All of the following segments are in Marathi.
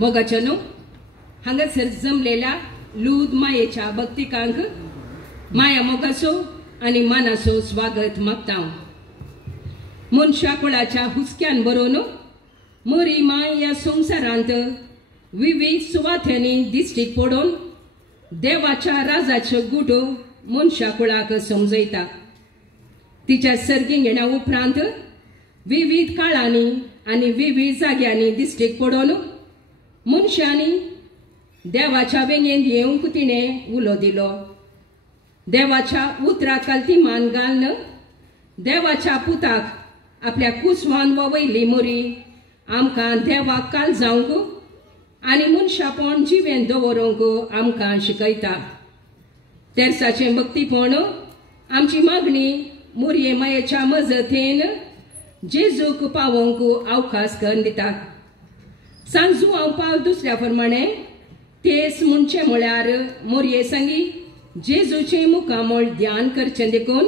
मोगाचनो हांगासर जमलेल्या लूद मायेच्या भक्तिकांक माया मोगाचो आणि मानाचो स्वागत मागता। मनशा कुळाच्या हुस्क्यान बरोवन मोरी माय या संवसारांत विविध सुवात्यांनी दिश्टीक पडोवन देवाच्या राजाच्यो गुटो मनशा कुळाक समजयता। तिच्या सर्गींग येण्या उपरांत विविध काळांनी आणि विविध जाग्यांनी दिश्टीक पडोवन मनशांनी देवाच्या वेंगेंत येवंक तिणें उलो दिलो। देवाच्या उतराक काल्तिमान घालन देवाच्या पुताक आपल्या कुसवान ववयली मोरी आमकां देवाक काल जावंक आनी मनशापण जिवेन दवरूंक आमकां शिकयता। तेर्साचें भक्तीपण आमची मागणी मोरये मायेच्या मजतीन जेजूक पावोवंक अवकाश करून दिता। सांजू हांव पावल दुसऱ्या प्रमाणे तेच म्हणचे म्हळ्यार मोरये संगी जेजूचे मुखामळ ध्यान करचें देखून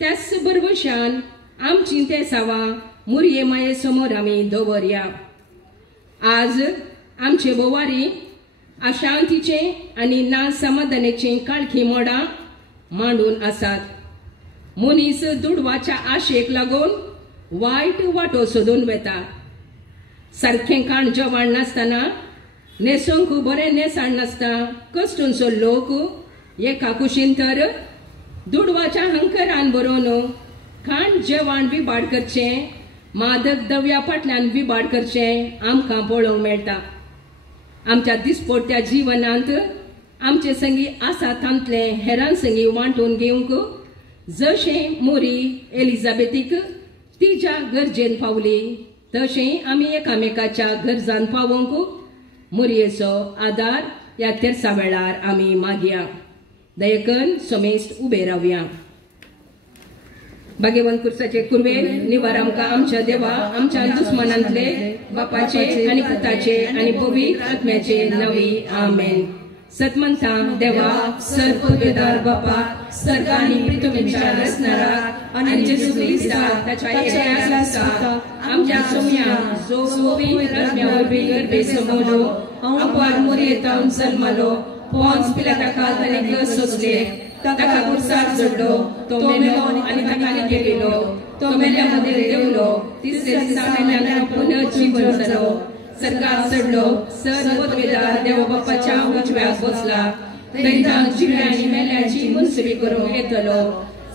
त्याच बरवशान आमची ते सावा मुरये माये समोर आमी दवरया। आज आमचे बोवारी अशांतीचे आणि ना समाधानाचे काळखी मोडा मांडून आसात। मनीस दुडवाच्या आशेक लागून वायट वाटो सोदून वेता। सारखें खाण जेवण नासतना नेसोंक बरें नेसाण नासता कश्टूंचो लोक एका कुशीन तर दुडवाच्या हंकरान बरोवन खाण जेवण विबाड करचें, मादक दव्या फाटल्यान विबाड करचें आमकां पळोवंक मेळटा। आमच्या दिसपट्ट्या जिवनांत आमचे संगी आसा तांतले हेरां संगी वांटून घेवंक जशें मोरी एलिझाबेथीक तिच्या गरजेन पावली तशें आमी एकामेकाच्या गरजान पावोंक मोरयेचो आदार ह्या तेरसा वेळार आमी मागया। दयेकन समेस्त उबे रावया। भाग्यवंत कुर्साचे कुरवेन निवार आमकां आमच्या देवा आमच्या दुस्मनांतले बापाचे आनी पुताचे आनी पवित्र आत्म्याचे नांवी आमेन। सतमंता देवा सर्वपदवेदार बापा सर्ग आनी पृथ्वीच्या रचणारा आनी जेजू ख्रिस्ता ताच्या एकट्याच पुता आमच्या सोम्या जो पवित्र आत्म्यावरवी गर्भे समोलो अपार मोरयेतावन जल्मालो पोंच पिलाताका ताणें सोंसले ताका कुर्सार जोडलो तो मेलो आनी ताका गेलो तो मेल्या मध्ये देवलो तिसरे दिसा मेल्यान पुनः जीवन जालो सर्गाक चडलो सर्वपदवेदार देव बापाच्या उजव्याक बसला थंय जिव्यांनी मेल्यांची मुनसिबी करूंक येतलो।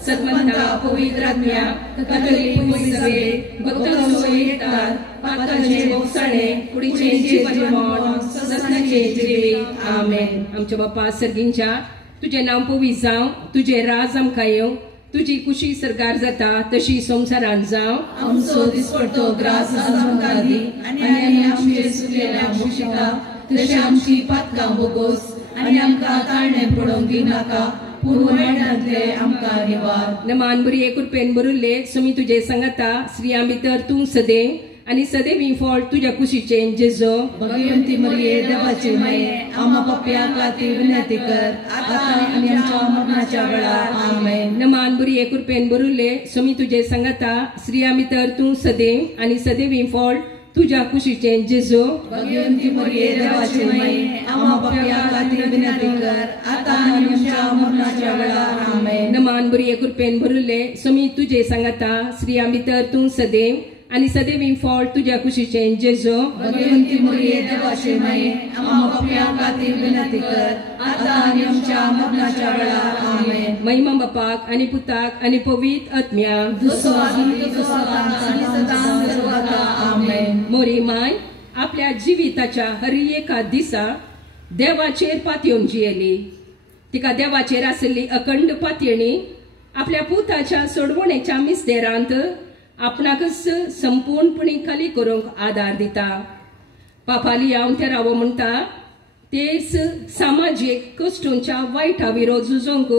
सतमंता पवित्र आत्म्या कथोलिक सभे भक्तांचो एकठाण पातांचे भोवसाणे कुडीचे जीवन सतनाचे जिवीत आमेन। आमच्या बापा सर्गींच्या तुझे नांव पवित्र जावं, तुझे राज आमकां येवं, तुझी कुशी सरकार जाता तशी संवसारांत जावं। आमचो दिसपट्टो ग्रास आमकां दी आनी आमचे चुकलेल्या मुशिका तशें आमची पातकां बोगोस आनी आमकां ताळणें पडोवंक दिनाका पूण मेळटांतले आमकां निवार। नमान बरी एक रुपयेन बरुल्ले सुमी तुजे सांगाता स्त्रियां भितर तूं सदैव आनी सदैवी फळ तुझ्या कुशीचे जेजो। भगवंती मरिये देवाचे माये आम्हा पाप्या खातीर विनंती कर आतां आनी आमच्या मरणाच्या वेळार आमेन। नमान बरी एक रुपयेन बरुल्ले सुमी तुजे सांगाता स्त्रियां भितर तूं सदैव आनी सदैवी फळ तुझ्या कुशीचे जेजो। भगवंती मरिये देवाचे माये आम्हा पाप्या खातीर विनंती कर आतां आनी आमच्या मरणाच्या वेळार आमेन। नमान बरी एक रुपयेन बरुल्ले सुमी तुजे सांगाता स्त्रियां भितर तूं सदैव आनी सदैवी फळ तुझ्या कुशीचे जेजो। भगवंती मरिये देवाचे माये आम्हा पाप्या खातीर विनंती कर आतां आनी आमच्या मरणाच्या वेळार आमेन। महिमा बापाक आनी पुताक आनी पवित्र आत्म्या मोरी माय आपल्या जिविताच्या हर एका दिसा देवाचेर पातयेवन जियेली। तिका देवाचेर आशिल्ली अखंड पातयेणी आपल्या पुताच्या सोडवणेच्या मिस्तेरांत आपणाकच संपूर्णपणे खाली करूंक आदार दिता। पापाली हांव ते रावो म्हणटा तेच सामाजीक कश्टूंच्या वायटा विरोध झुजोंक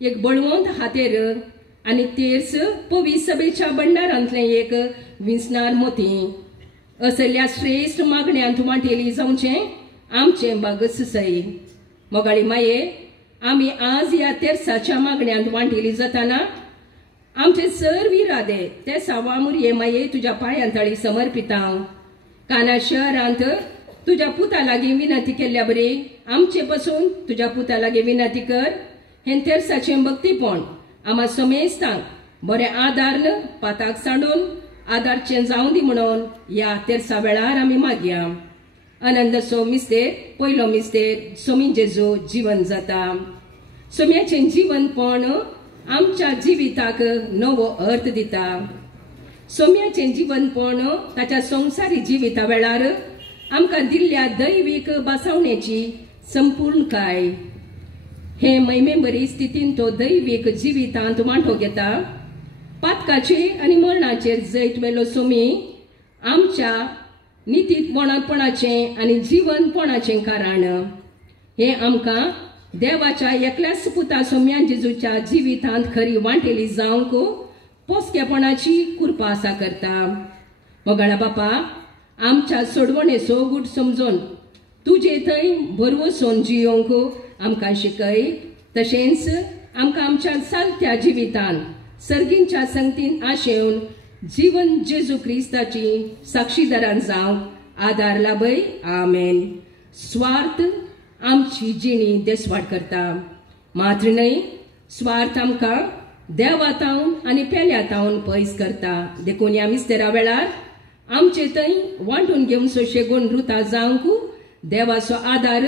एक बळवंत हातेर आनी तेच पवित्र सभेच्या भंडारांतले एक विंसणार मोती असल्या श्रेष्ठ मागण्यांत वांटेली जावचें आमचे बागस सई। मोगाळी माये आमी आज ह्या तेरसाच्या मागण्यांत वांटेली जाताना आमचे सर्व इरादे ते सावा मुरये माये तुझ्या पांयांतळी समर्पिता। काना शहरांत तुझ्या पुता लागीं विनंती केल्ल्या बरी आमचे पासून तुझ्या पुता लागीं विनंती कर हे तेरसाचें भक्तीपण आम्हा समेस्तांक बरें आदारन पाताक सांडून आदारचें जावं दी म्हणून ह्या तेरसा वेळार आमी मागया। आनंदाचो मिस्तेर पयलो मिस्तेर सोमी जेजू जीवन जाता। सोम्याचें जीवनपण आमच्या जिविताक नवो अर्थ दिता। सोम्याचें जीवनपण ताच्या संवसारी जिविता वेळार आमकां दिल्ल्या दैवीक बासावणेची संपूर्णकाय हे महिमे बरी स्थितीन तो दैवीक जिवितांत वांटो घेता। पातकाचे आनी मरणाचेर जैत वेलो सोमी आमच्या नितीपणाचे आनी जीवनपणाचें कारण हे आमकां देवाच्या एकल्याच पुता सोम्या जेजूच्या जिवितांत खरी वांटेली जावंक पोसकेपणाची कृपा आसा करता। मोगाळा बापा आमच्या सोडवणेचो गूट समजून तुजे थंय भरवोसून जियोंक आमकां शिकय। तशेंच आमकां आमच्या चलत्या जिवितांत सर्गींच्या संगतीन आशेवन जीवन जेजू क्रिस्ताची साक्षीदारां जावं आदार लाभय. आमेन. स्वार्थ आमची जिणी देसवाड करता, मात्र न्हय स्वार्थ आमकां देवातावन आनी पेल्यातावन पयस करता. देखून ह्या मिस्तेरा वेळार आमचे थंय वांटून घेवन सोशेगून रुता जावंक देवाचो आदार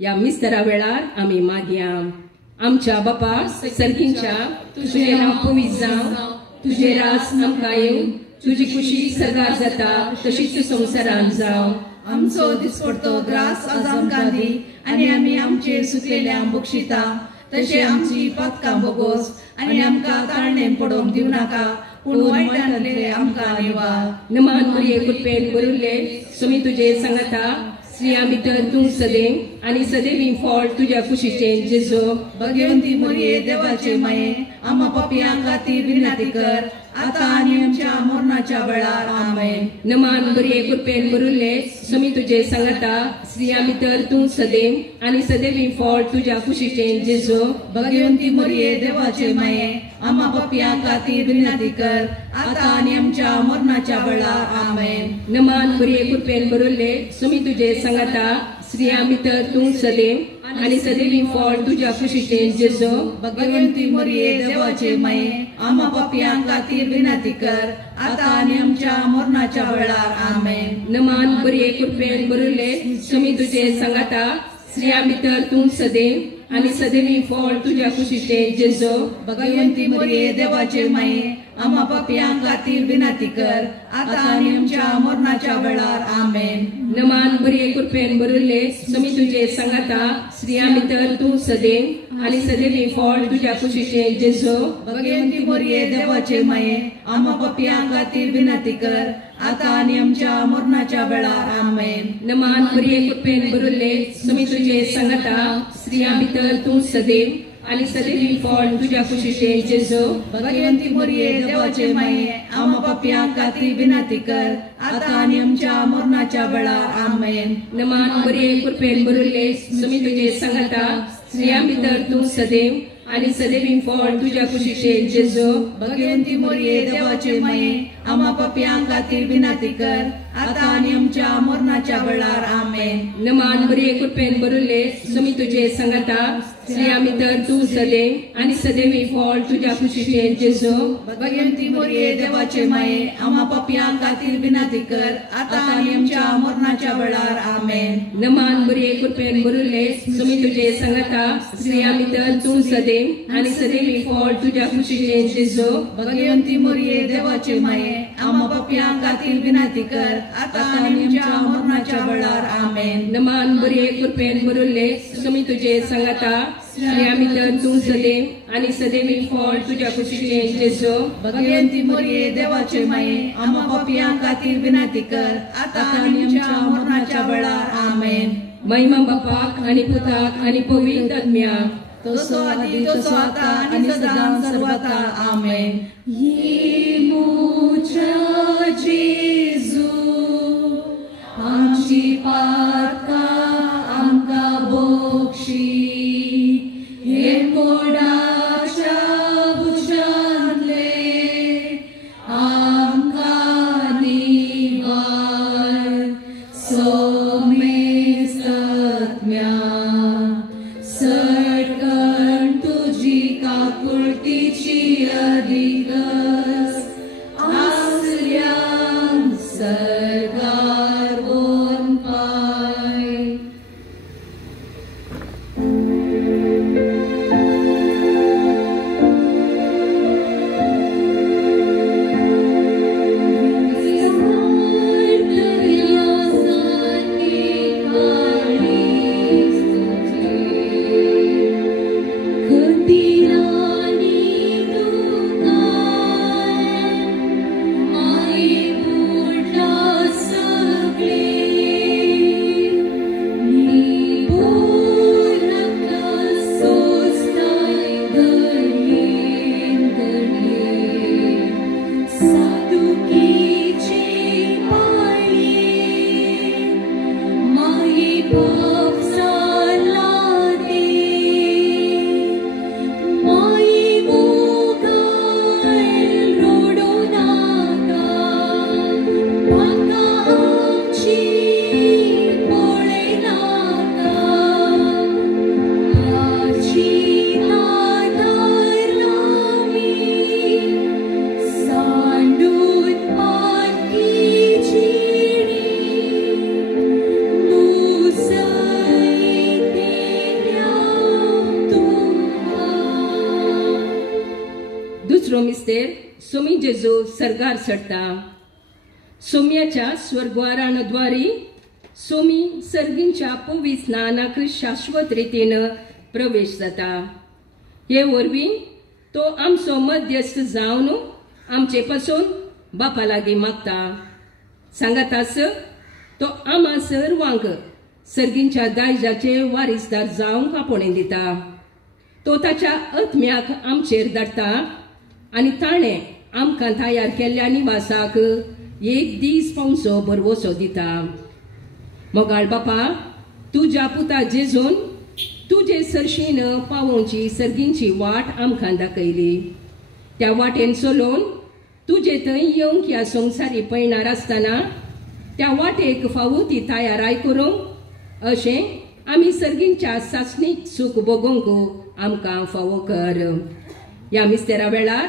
ह्या मिस्तेरा वेळार आमी मागया. आमच्या बापा सर्गींच्या तुझे नांव पवित्र जावं, तुझे राज आमकां येवं, तुजी खुशी सर्गार जाता तशीच संवसारांत जावं. आमचो दिसपडतो ग्रास आज आमकां दी आनी आमी आमचे सुकलेल्या बक्षिता, तशें आमची पातकां बोगोस आनी आमकां ताळणें पडोवंक दिवं नाका, पूण वायटांतले आमकां निवार. नमान बरे कृपेन बरुल्ले सुमी तुजे सांगता, स्त्रियां भितर तूं सदैव आनी सदैवी फळ तुज्या कुशीचे जेजो. भगवंती मोरये देवाचे माये, आम्हा पापियां खातीर विनंती कर, आता आनी आमच्या मरणाच्या वेळार. आमेन. नमान बरे कृपेन बरुल्ले सुमी तुजे सांगता, स्त्रियां भितर तूं सदैव आनी सदैवी फळ तुज्या कुशीचे जेजो. भगवंती मोरये देवाचे माये, आम्हा पापियां खातीर विनंती कर, आता आनी आमच्या मरणाच्या वेळार. आमेन. नमान बरे कृपेन बरुल्ले सुमी तुजे सांगता, स्त्रियां भितर तूं सदैव आनी सदैवी फळ तुज्या कुशीचे जेजो. भगवंती मोरये देवाचे माये, आम्हा पापियां खातीर विनंती कर, आता आनी आमच्या मरणाच्या वेळार. आमेन. नमान बरे कृपेन बरुल्ले सुमी तुजे सांगता, स्त्रियां भितर तूं सदैव आनी सदैवी फळ तुज्या कुशीचे जेजो. भगवंती मोरये देवाचे माये, आम्हा पापियां खातीर विनंती कर, आता आनी आमच्या मरणाच्या वेळार. आमेन. नमान बरे कृपेन बरुल्ले सुमी तुजे सांगता, स्त्रियां भितर तूं सदैव आनी सदैवी फळ तुज्या कुशीचे जेजो. भगवंती मोरये देवाचे माये, आम्हा पापियां खातीर विनंती कर, आता आनी आमच्या मरणाच्या वेळार. आमेन. नमान बरे कृपेन बरुल्ले सुमी तुजे सांगता, स्त्रियां भितर तूं सदैव आनी सदैवी फळ तुज्या कुशीचे जेजो. भगवंती मोरये देवाचे माये, आम्हा पापियां खातीर विनंती कर, आता आनी आमच्या मरणाच्या वेळार. आमेन. नमान बरे कृपेन बरुल्ले सुमी तुजे सांगता, स्त्रियां भितर तूं सदैव आनी सदैवी फळ तुज्या कुशीचे जेजो. भगवंती मोरये देवाचे माये, आम्हा पापियां खातीर विनंती कर, आता आनी आमच्या मरणाच्या वेळार. आमेन. नमान बरे कृपेन बरुल्ले सुमी तुजे सांगता, स्त्रियां भितर तूं सदैव आनी सदैवी फळ तुज्या कुशीचे जेजो. भगवंती मोरये देवाचे माये, आम्हा पापियां खातीर विनंती कर, आता आनी आमच्या मरणाच्या वेळार. आमेन. नमान बरे कृपेन बरुल्ले सुमी तुजे सांगता, स्त्रियां भितर तूं सदैव आनी सदैवी फळ तुज्या कुशीचे जेजो. भगवंती मोरये देवाचे माये, आम्हा पापियां खातीर विनंती कर, आता आनी आमच्या मरणाच्या वेळार. आमेन. नमान बरे कृपेन बरुल्ले सुमी तुजे सांगता, स्त्रियां भितर तूं सदैव आनी सदैवी फळ तुज्या कुशीचे जेजो. भगवंती मोरये देवाचे माये, आम्हा पापियां खातीर विनंती कर, आता आनी आमच्या मरणाच्या वेळार. आमेन. महिमा बापाक आनी पुताक आनी पवित्र आत्म्याक, तसो आदी तसो आता आनी सदां सर्वदा. आमेन. येमुच्या जेजू, आमची पातकां आमकां बक्षी, हे कोणाच्या भुजांतले आमकां निवार. सोमेस्त आत्म्या सटकण तुजी काकुळटीची अधिक जेजू सर्गार सडटा. सोम्याच्या स्वर्गवारांद्वारी सोमी सर्गींच्या पवित्र स्नानाक शाश्वत रितीन प्रवेश जाता. हे वरवीं तो आमचो मध्यस्थ जावन आमचे पासून बापा लागीं मागता. सांगातास तो आम्हा सर्वांक सर्गींच्या दायजाचे वारिसदार जावंक आपणे दिता. तो ताच्या आत्म्याक आमचेर धाडटा आनी ताणें आमकां तयार केल्ल्या निवासाक एक दीस पावसो बरवसो दिता. मोगाळ बापा, तुज्या पुता जेजून तुजे सरशीन पावोवची सर्गींची वाट आमकां दाखयली. त्या वाटेन चलोवन तुजे थंय येवंक ह्या संवसारी पळणार आसतना त्या वाटेक फावो ती तयाराय करूंक अशें आमी सर्गींच्या सासणीक सूख भोगोवंक आमकां फावो कर. ह्या मिस्तेरा वेळार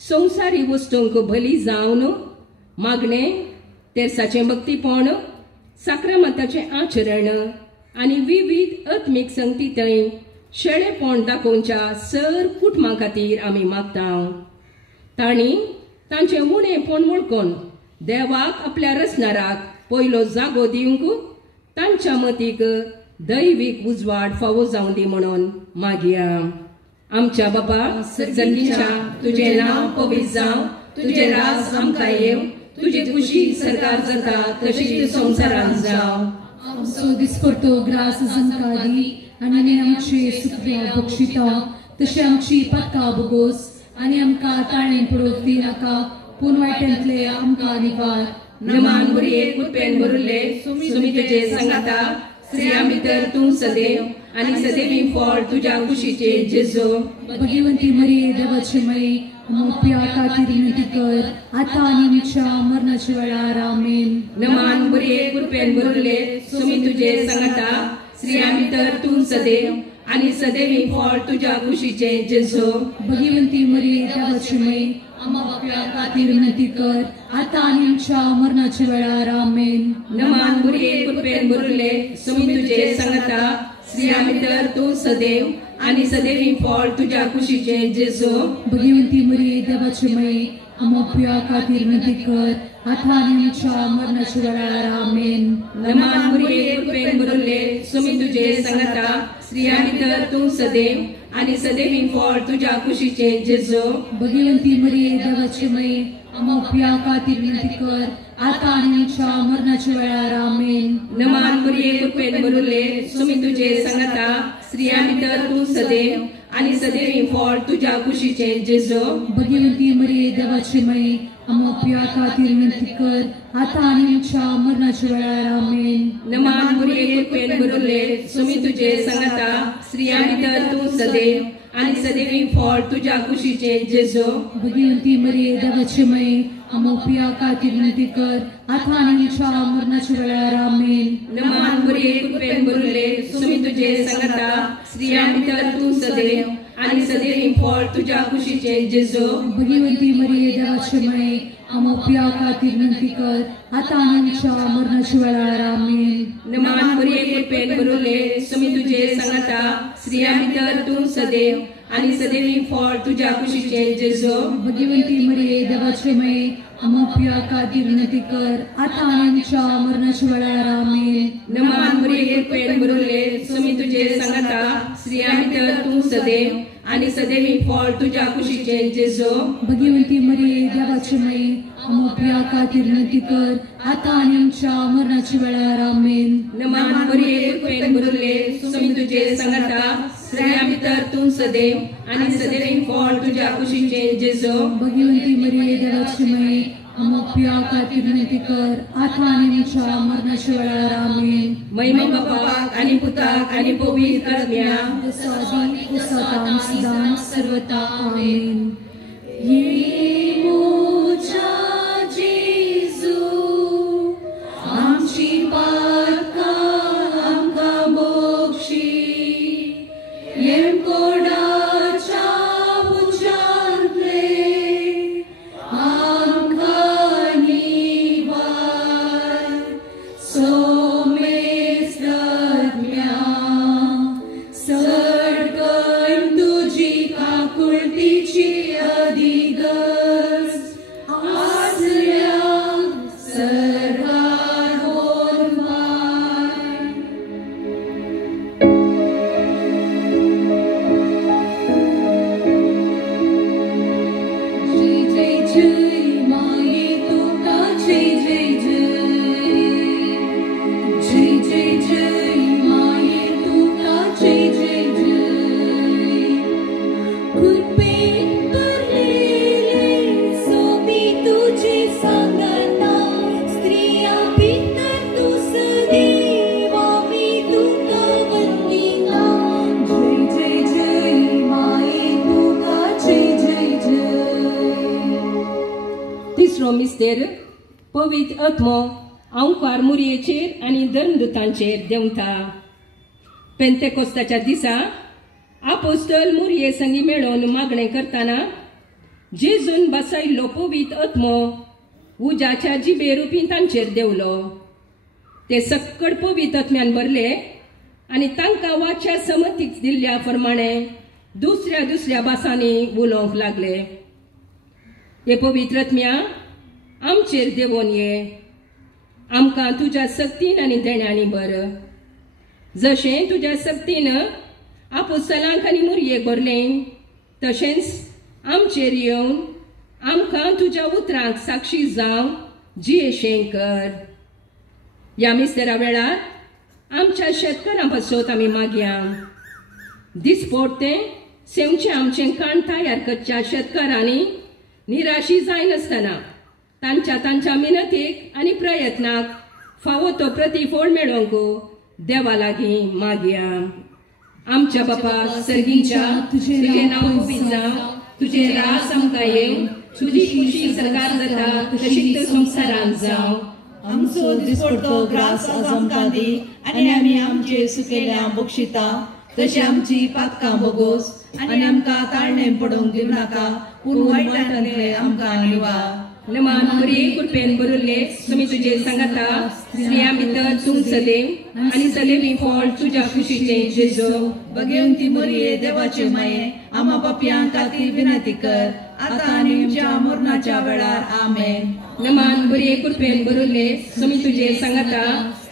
संवसारी वस्तूंक भली जावन मागणें, तेर्साचें भक्तीपण, साक्रामंताचें आचरण आनी विविध आत्मीक संगती थंय शेळेपण दाखोवच्या सर कुटुंबां खातीर आमी मागता. तांणी तांचें उणेपण वळखून देवाक आपल्या रचणाराक पयलो जागो दिवंक तांच्या मतीक दैवीक उजवाड फावो जावं दी म्हणून मागया. आमच्या बापा सर्गीच्या तुजें नांव पवित्र जावं, तुजें राज आमकां येव, तुजी खुशी सरकार जाता तशी संवसारांत जावं. आमचो दिसपट्टो ग्रास आमकां दी आनी आमचे सुखद्या बक्षिता. तशें आमची पातकां बोगोस आनी आमकां ताळें पडोवंक दी नाका, पूण वायट्यांतले आमकां निवार. नमान बरये कुटपेन भरुल्ले सुमी तुजे सांगाता. स्त्रियां भितर तूं सदैव आनी सदैवी फळ तुज्या कुशीचे जेजू. भगिवंती मरिये देवाचे माये, आमच्या खातीर विनंती कर, आतां आनी आमच्या मरणाच्या वेळार आमेन. नमान बरये कुटपेन भरुल्ले सुमी तुजे सांगाता. स्त्रियां भितर तूं सदैव आनी सदैवी फळ तुज्या कुशीचे जेजू. भगिवंती मरिये देवाचे माये, आमच्या खातीर विनंती कर, आतां आनी आमच्या मरणाच्या वेळार आमेन. नमान बरये कुटपेन भरुल्ले सुमी तुजे सांगाता. स्त्रियां भितर तूं सदैव आनी सदैवी फळ तुज्या कुशीचे जेजू. भगिवंती मरिये देवाचे माये, आमच्या खातीर विनंती कर, आतां आनी आमच्या मरणाच्या वेळार आमेन. नमान बरये कुटपेन भरुल्ले सुमी तुजे सांगाता. स्त्रियां भितर तूं सदैव आनी सदैवी फळ तुज्या कुशीचे जेजू. भगिवंती मरिये देवाचे माये, आमच्या खातीर विनंती कर, आतां आनी आमच्या मरणाच्या वेळार आमेन. नमान बरये कुटपेन भरुल्ले सुमी तुजे सांगाता. स्त्रियां भितर तूं सदैव आनी सदैवी फळ तुज्या कुशीचे जेजू. भगिवंती मरिये देवाचे माये, आमच्या खातीर विनंती कर, आतां आनी आमच्या मरणाच्या वेळार आमेन. नमान बरये कुटपेन भरुल्ले सुमी तुजे सांगाता. स्त्रियां भितर तूं सदैव आनी सदैवी फळ तुज्या कुशीचे जेजू. भगिवंती मरिये देवाचे माये, आमच्या खातीर विनंती कर, आतां आनी आमच्या मरणाच्या वेळार आमेन. नमान बरये कुटपेन भरुल्ले सुमी तुजे सांगाता. स्त्रियां भितर तूं सदैव आनी सदैवी फळ तुज्या कुशीचे जेजू. भगिवंती मरिये देवाचे माये, आमच्या खातीर विनंती कर, आतां आनी आमच्या मरणाच्या वेळार आमेन. नमान बरये कुटपेन भरुल्ले सुमी तुजे सांगाता. स्त्रियां भितर तूं सदैव आनी सदैवी फळ तुज्या कुशीचे जेजू. भगिवंती मरिये देवाचे माये, आमच्या खातीर विनंती कर, आतां आनी आमच्या मरणाच्या वेळार आमेन. नमान बरये कुटपेन भरुल्ले सुमी तुजे सांगाता. स्त्रियां भितर तूं सदैव आनी सदैवी फळ तुज्या कुशीचे जेजू. भगिवंती मरिये देवाचे माये, आमच्या खातीर विनंती कर, आतां आनी आमच्या मरणाच्या वेळार आमेन. नमान बरये कुटपेन भरुल्ले सुमी तुजे सांगाता. स्त्रियां भितर तूं सदैव आनी सदैवी फळ तुज्या कुशीचे जेजू. भगिवंती मरिये देवाचे माये, आमच्या खातीर विनंती कर, आतां आनी आमच्या मरणाच्या वेळार आमेन. महिमा बापाक आनी पुताक आनी पवित्र आत्म्याक जसादी सदां सदां सर्वदा आमेन. ये मोच्या जेजू, आमची पातकां आमकां बक्षी. येम कोणाच्या उज्यांतले आमकां निवार. सोमेस दरम्या सडकण तुजी काकुळतीची अधिगर. तिसरो मिस्तेर पवित्र आत्मो अंकार मुरयेचेर आनी धर्मदुतांचेर देंवता. पेंतेकोस्ताच्या दिसा आपोस्तल मुरये संगी मेळोन मागणें करतना जेजून बसयल्लो पवित्र आत्मो उजाच्या जिबे रुपी तांचेर देवलो. ते सक्कड पवित्र आत्म्यान भरले आनी तांकां वाच्या समतीक दिल्ल्या प्रमाणे दुसऱ्या दुसऱ्या भासांनी उलोवंक लागले. हे पवित्र आत्म्या आमचेर देवोन ये. आमकां तुज्या सक्तीन आनी देण्यानी भर. जशें तुज्या सक्तीन आपोस्तलांक आनी मुरयेक भरलें तशेंच आमचेर येवन आमकां तुज्या उतरांक साक्षी जावं जियेशें कर. ह्या मिस्तेरा वेळार आमच्या शेतकारां पासत आमी मागया. दिसपट्टें सेवचें आमचें काण तयार करच्या शेतकारांनी निराशी जायनासतना तांच्या मिनतीक आनी प्रयत्नाक फावो तो प्रतिफळ मेळोवंक देवा लागीं मागया. आमच्या बापा सर्गीच्या तुजें नांव पवित्र जावं. तुजें राज आमकां येवं. तुजी खुशी सरकार जाता तशीच संवसारांत जावं. आमचो दिसपट्टो ग्रास आज आमकां दी आनी आमी आमचे सुकेल्या बक्षिता तशी आमची पातकां बोगोस आनी आमकां ताळणें पडोवंक दिवं नाका पूण वायटांतले आमकां निवा. नमान बरे कृपेन बरयल्ले तुमी तुजे सांगाता स्त्रियां भितर तूं सदैव आनी सदैवी फळ तुज्या खुशीचें जेजू. भगवंती मरिये देवाचे माये आम्हा पापयां खातीर विनंती कर आतां आनी आमच्या मरणाच्या वेळार आमेन. नमान बरे कृपेन बरयल्ले तुमी तुजे सांगाता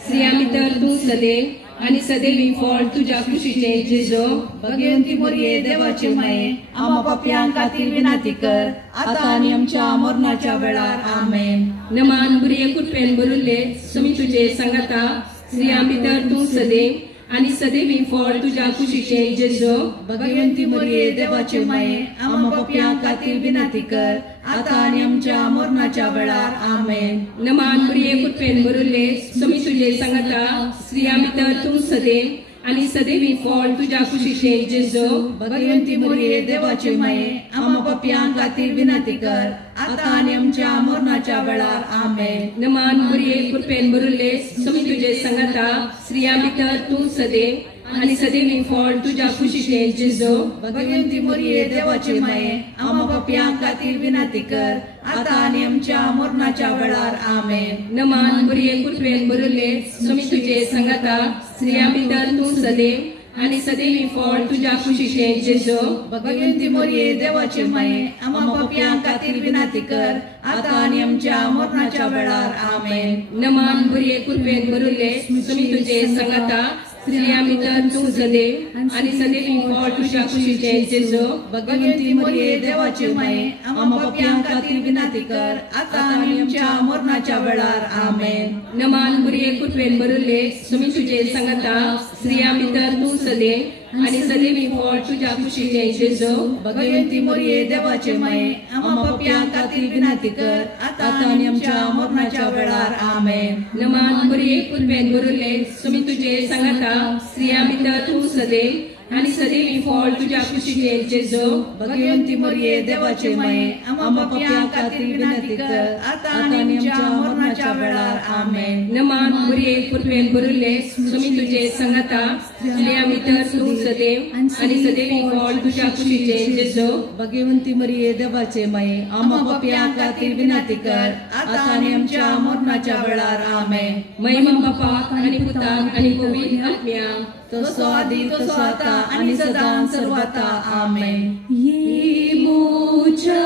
स्त्रियां भितर तूं सदैव आनी सदैवी फळ तुज्या खुशीचें जेजू. भगवंती मरिये देवाचे माये आम्हा पापयां खातीर विनंती कर आतां आनी आमच्या मरणाच्या वेळार आमेन. नमान बरे कृपेन बरयल्ले तुमी तुजे सांगाता स्त्रियां भितर तूं सदैव आनी सदैवी फळ तुज्या खुशीचें जेजू. भगवंती मरिये देवाचे माये आम्हा पापयां खातीर विनंती कर आतां आनी आमच्या मरणाच्या वेळार आमेन. नमान बरे कृपेन बरयल्ले तुमी तुजे सांगाता स्त्रियां भितर तूं सदैव आनी सदैवी फळ तुज्या खुशीचें जेजू. भगवंती मरिये देवाचे माये आम्हा पापयां खातीर विनंती कर आतां आनी आमच्या मरणाच्या वेळार आमेन. नमान बरे कृपेन बरयल्ले तुमी तुजे सांगाता स्त्रियां भितर तूं सदैव आनी सदैवी फळ तुज्या खुशीचें जेजू. भगवंती मरिये देवाचे माये आम्हा पापयां खातीर विनंती कर आतां आनी आमच्या मरणाच्या वेळार आमेन. नमान बरे कृपेन बरयल्ले तुमी तुजे सांगाता स्त्रियां भितर तूं सदैव आनी सदैवी फळ तुज्या खुशीचें जेजू. भगवंती मरिये देवाचे माये आम्हा पापयां खातीर विनंती कर आतां आनी आमच्या मरणाच्या वेळार आमेन. नमान बरे कृपेन बरयल्ले तुमी तुजे सांगाता स्त्रियां भितर तूं सदैव आनी सदैवी फळ तुज्या खुशीचें जेजू. भगवंती मरिये देवाचे माये आम्हा पापयां खातीर विनंती कर आतां आनी आमच्या मरणाच्या वेळार आमेन. नमान बरे कृपेन बरयल्ले तुमी तुजे सांगाता स्त्रियां भितर तूं सदैव आनी सदैवी फळ तुज्या खुशीचें जेजू. भगवंती मरिये देवाचे माये आम्हा पापयां खातीर विनंती कर आतां आनी आमच्या मरणाच्या वेळार आमेन. नमान बरे कृपेन बरयल्ले तुमी तुजे सांगाता स्त्रियां भितर तूं सदैव आनी सदैवी फळ तुज्या खुशीचें जेजू. भगवंती मरिये देवाचे माये आम्हा पापयां खातीर विनंती कर आतां आनी आमच्या मरणाच्या वेळार आमेन. नमान बरे कृपेन बरयल्ले तुमी तुजे सांगाता स्त्रियां भितर तूं सदैव आनी सदैवी फळ तुज्या खुशीचें जेजू. भगवंती मरिये देवाचे माये आम्हा पापयां खातीर विनंती कर आतां आनी आमच्या मरणाच्या वेळार आमेन. महिमा बापाक आनी पुताक आनी पवित्र आत्म्याक तसो आदी तसो आता आनी सदां सर्वाता आमेन. येमोच्या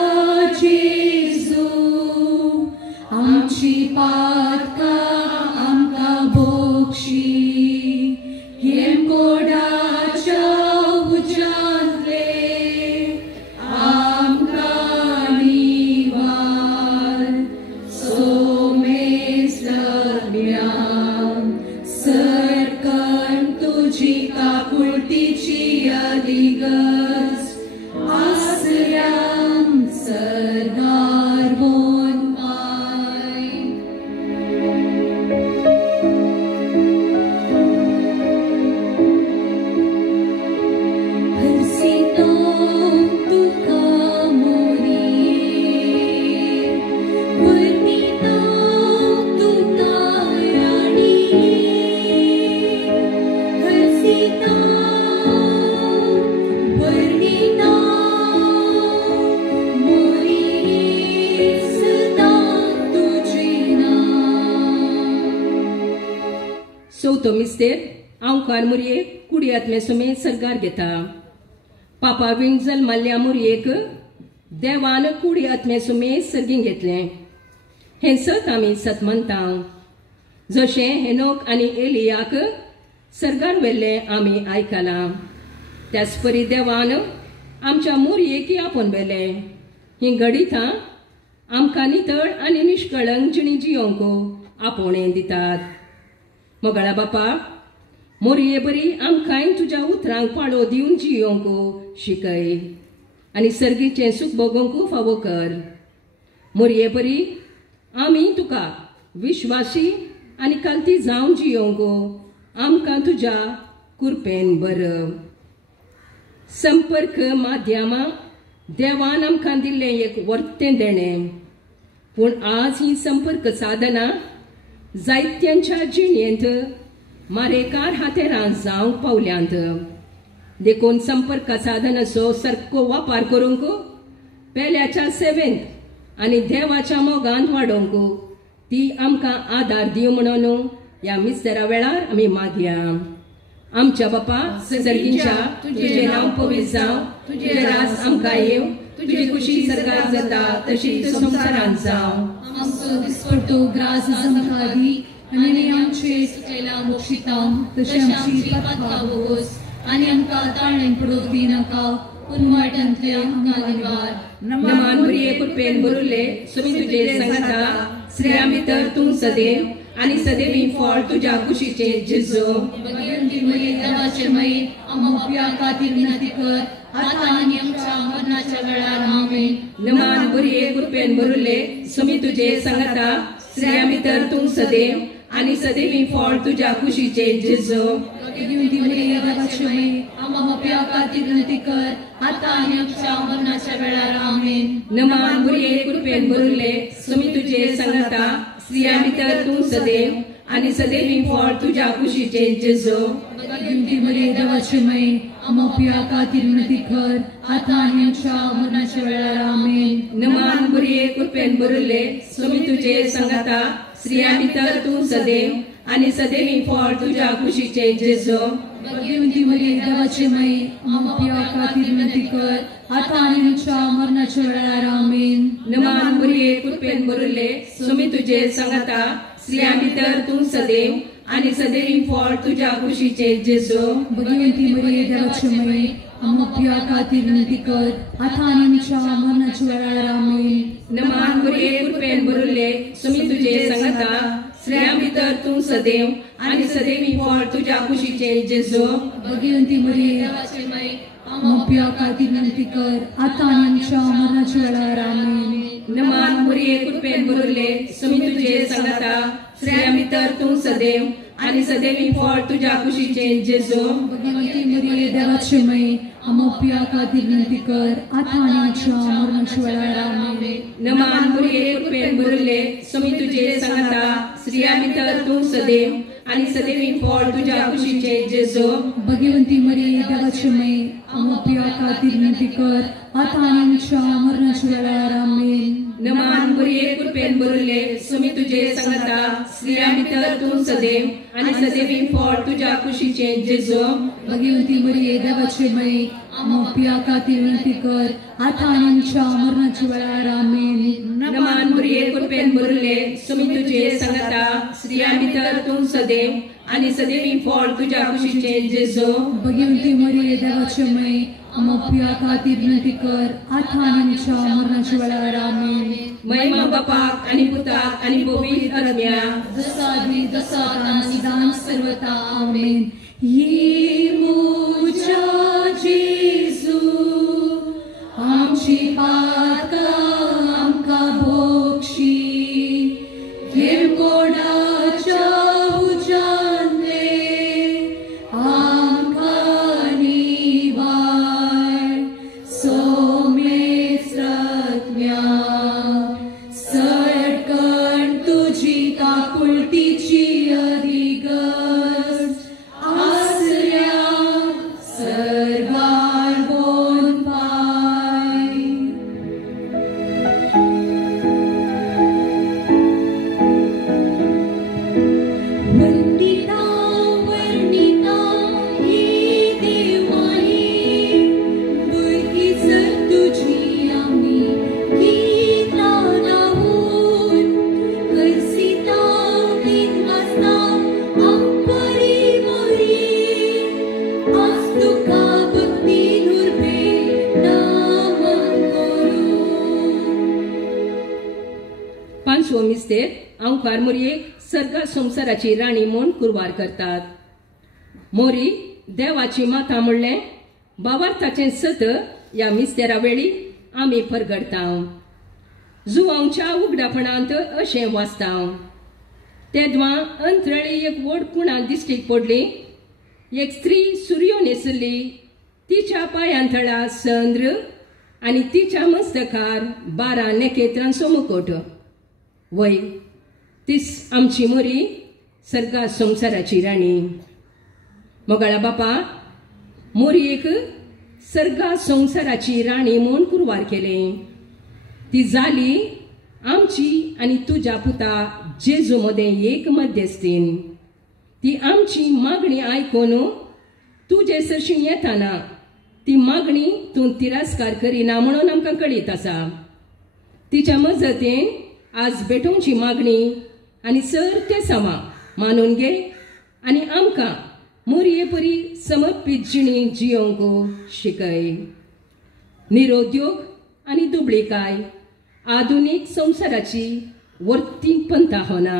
जेजू आमची पातकां आमकां बक्षी येमकोडाच्या उज्यांतले आमकां निवार सोमेस दरम्यान सरकन तुजी काकुळटीची अदिगस आसऱ्यांक सरदार बोन पाय. चवथो मिस्तेर आंवकार मुरयेक कुडी आत्मे सुमे सरगार घेता. पापा विंगजल मल्ल्या मुरयेक देवान कुडी आत्मे सुमे सर्गीन घेतले. हे सत आमी सत म्हणटा. जशें हेनोक आनी एलियाक सरगार वेल्ले आमी आयकलां, त्याच परी देवान आमच्या मुरयेकी आपोवन वेले. ही घडितां आमकां नितळ आनी निश्कळंक जिणी जियोंक आपोवणें दितात. मोगळा बापा, मोरये बरी आमकांय तुज्या उतरांक पाळो दिवन जियोंक शिकय आनी सर्गीचें सुख भोगोंक फावो कर. मोरये बरी आमी तुका विश्वासी आनी कालती जावन जियोंक आमकां तुज्या कुरपेन बर. संपर्क माध्यमां देवान आमकां दिल्लें एक वर्तें देणें, पूण आज ही संपर्क साधनां जायत्यांच्या जिणेंत मारेकार हातेरां जावंक पावल्यांत. देखून संपर्क साधनाचो सारको वापर करूंक पेल्याच्या सेवेंत आनी देवाच्या मोगांत वाडोवंक ती आमकां आदार दिव म्हणून ह्या मिस्तेरा वेळार आमी मागया. आमच्या बापा सर्गींच्या तुझे नांव पवित्र जावं, तुझे राज आमकां येव, तुझी खुशी सरकार जाता तशीच संवसारांत जावं. आमचो दिसपट्टो ग्रास आमकां दी आनी आमचे सुटलेल्या मोक्षितां तशें आमची पातकां भोगोस आनी आमकां ताळणें पडूंक दिनाका, पूण वायटांतले आमकां निवार. नमान मुरये कुरपेन भरुले सुमी तुजे संगता, स्त्रियां भितर तूं सदैव आनी सदैवी फळ तुज्या कुशीचे जेजो. भगवंती मये देवाचे मये आमच्या खातीर विनंती कर, आता आनी आमच्या मरणाच्या वेळार आमेन. नमान मुरये कुरपेन भरुले सुमी तुजे संगता, स्त्रियां भितर तूं सदैव आनी सदैवी फळ तुज्या कुशीचे जेजो. भगवंती मये देवाचे मये आमच्या खातीर विनंती कर, आता आनी आमच्या मरणाच्या वेळार आमेन. नमान मुरये कुरपेन भरुले सुमी तुजे संगता, स्त्रियां भितर तूं सदैव आनी सदैवी फळ तुज्या कुशीचे जेजो. भगवंती मये देवाचे मये आमच्या खातीर विनंती कर, आता आनी आमच्या मरणाच्या वेळार आमेन. नमान मुरये कुरपेन भरुले सुमी तुजे संगता, स्त्रियां भितर तूं सदैव आनी सदैवी फळ तुज्या कुशीचे जेजो. भगवंती मये देवाचे मये आमच्या खातीर विनंती कर, आता आनी आमच्या मरणाच्या वेळार आमेन. नमान मुरये कुरपेन भरुले सुमी तुजे संगता, स्त्रियां भितर तूं सदैव आनी सदैवी फळ तुज्या कुशीचे जेजो. भगवंती मये देवाचे मये आमच्या खातीर विनंती कर, आता आनी आमच्या मरणाच्या वेळार आमेन. नमान मुरये कुरपेन भरुले सुमी तुजे संगता, स्त्रियां भितर तूं सदैव आनी सदैवी फळ तुज्या कुशीचे जेजो. भगवंती मये देवाचे मये आमच्या खातीर विनंती कर, आता आनी आमच्या मरणाच्या वेळार आमेन. नमान मुरये कुरपेन भरुले सुमी तुजे संगता, स्त्रियां भितर तूं सदैव आनी सदैवी फळ तुज्या कुशीचे जेजो. भगवंती मये देवाचे मये आमच्या खातीर विनंती कर, आता आनी आमच्या मरणाच्या वेळार आमेन. नमान मुरये कुरपेन भरुले सुमी तुजे संगता, स्त्रियां भितर तूं सदैव आनी सदैवी फळ तुज्या कुशीचे जेजो. भगवंती मये देवाचे मये आमच्या खातीर विनंती कर, आता आनी आमच्या मरणाच्या वेळार आमेन. नमान मुरये कुरपेन भरुले सुमी तुजे संगता, स्त्रियां भितर तूं सदैव आनी सदैवी फळ तुज्या कुशीचे जेजो. भगवंती मये देवाचे मये आमच्या खातीर विनंती कर, आता आनी आमच्या मरणाच्या वेळार आमेन. नमान मुरये कुरपेन भरुले सुमी तुजे संगता, स्त्रियां भितर तूं सदैव आनी सदैवी फळ तुज्या कुशीचे जेजो. भगवंती मये देवाचे मये आमच्या खातीर विनंती कर, आता आनी आमच्या मरणाच्या वेळार आमेन. महिमा बापाक आनी पुताक आनी पवित्र आत्म्या, जसा आदी तसा आता सदां सर्वथा आमेन. ये मोजा जेजू आमची पातकां आमकां भोगशी, हे कोणाच्या उजांतले आमकां निवार. सोमेच रत्म्या सडकण तुजी काकुळटीची अधिगज, आसऱ्या पांचवो मिस्तेर अंकार मोरयेक सर्गा संवसाराची राणी म्हूण कुरवार करतात. मोरी देवाची माता म्हणलें भावार्थाचें सत ह्या मिस्तेरा वेळी आमी परगडता. जुवांच्या उगडापणांत अशें वाचता. तेदवां अंतरळी एक व्हड कुणाक दिश्टीक पडली. एक स्त्री सुर्यो न्हेसली. तिच्या पांयांतळा चंद्र आनी तिच्या मस्तकार 12 नखेत्रांचो मुकुट. वय तीच आमची मोरी सर्गा संवसाराची राणी. मोगाळा बापा, मोरयेक सर्गा संवसाराची राणी म्हूण कुरवार केलें. ती जाली आमची आनी तुज्या पुता जेजू मदें एक मध्यस्थीन. ती आमची मागणी आयकून तुजे सरशीण येताना ती मागणी तूं तिरस्कार करिना म्हणून आमकां कळीत आसा. तिच्या मजतीन आज भेटोवची मागणी आनी सर ते समा मानून घे आनी आमकां मोरये परी समर्पीत जिणी जियोंक शिकय. निरोद्योग आनी दुबळीकाय आधुनीक संवसाराची वर्ती पंथा होना.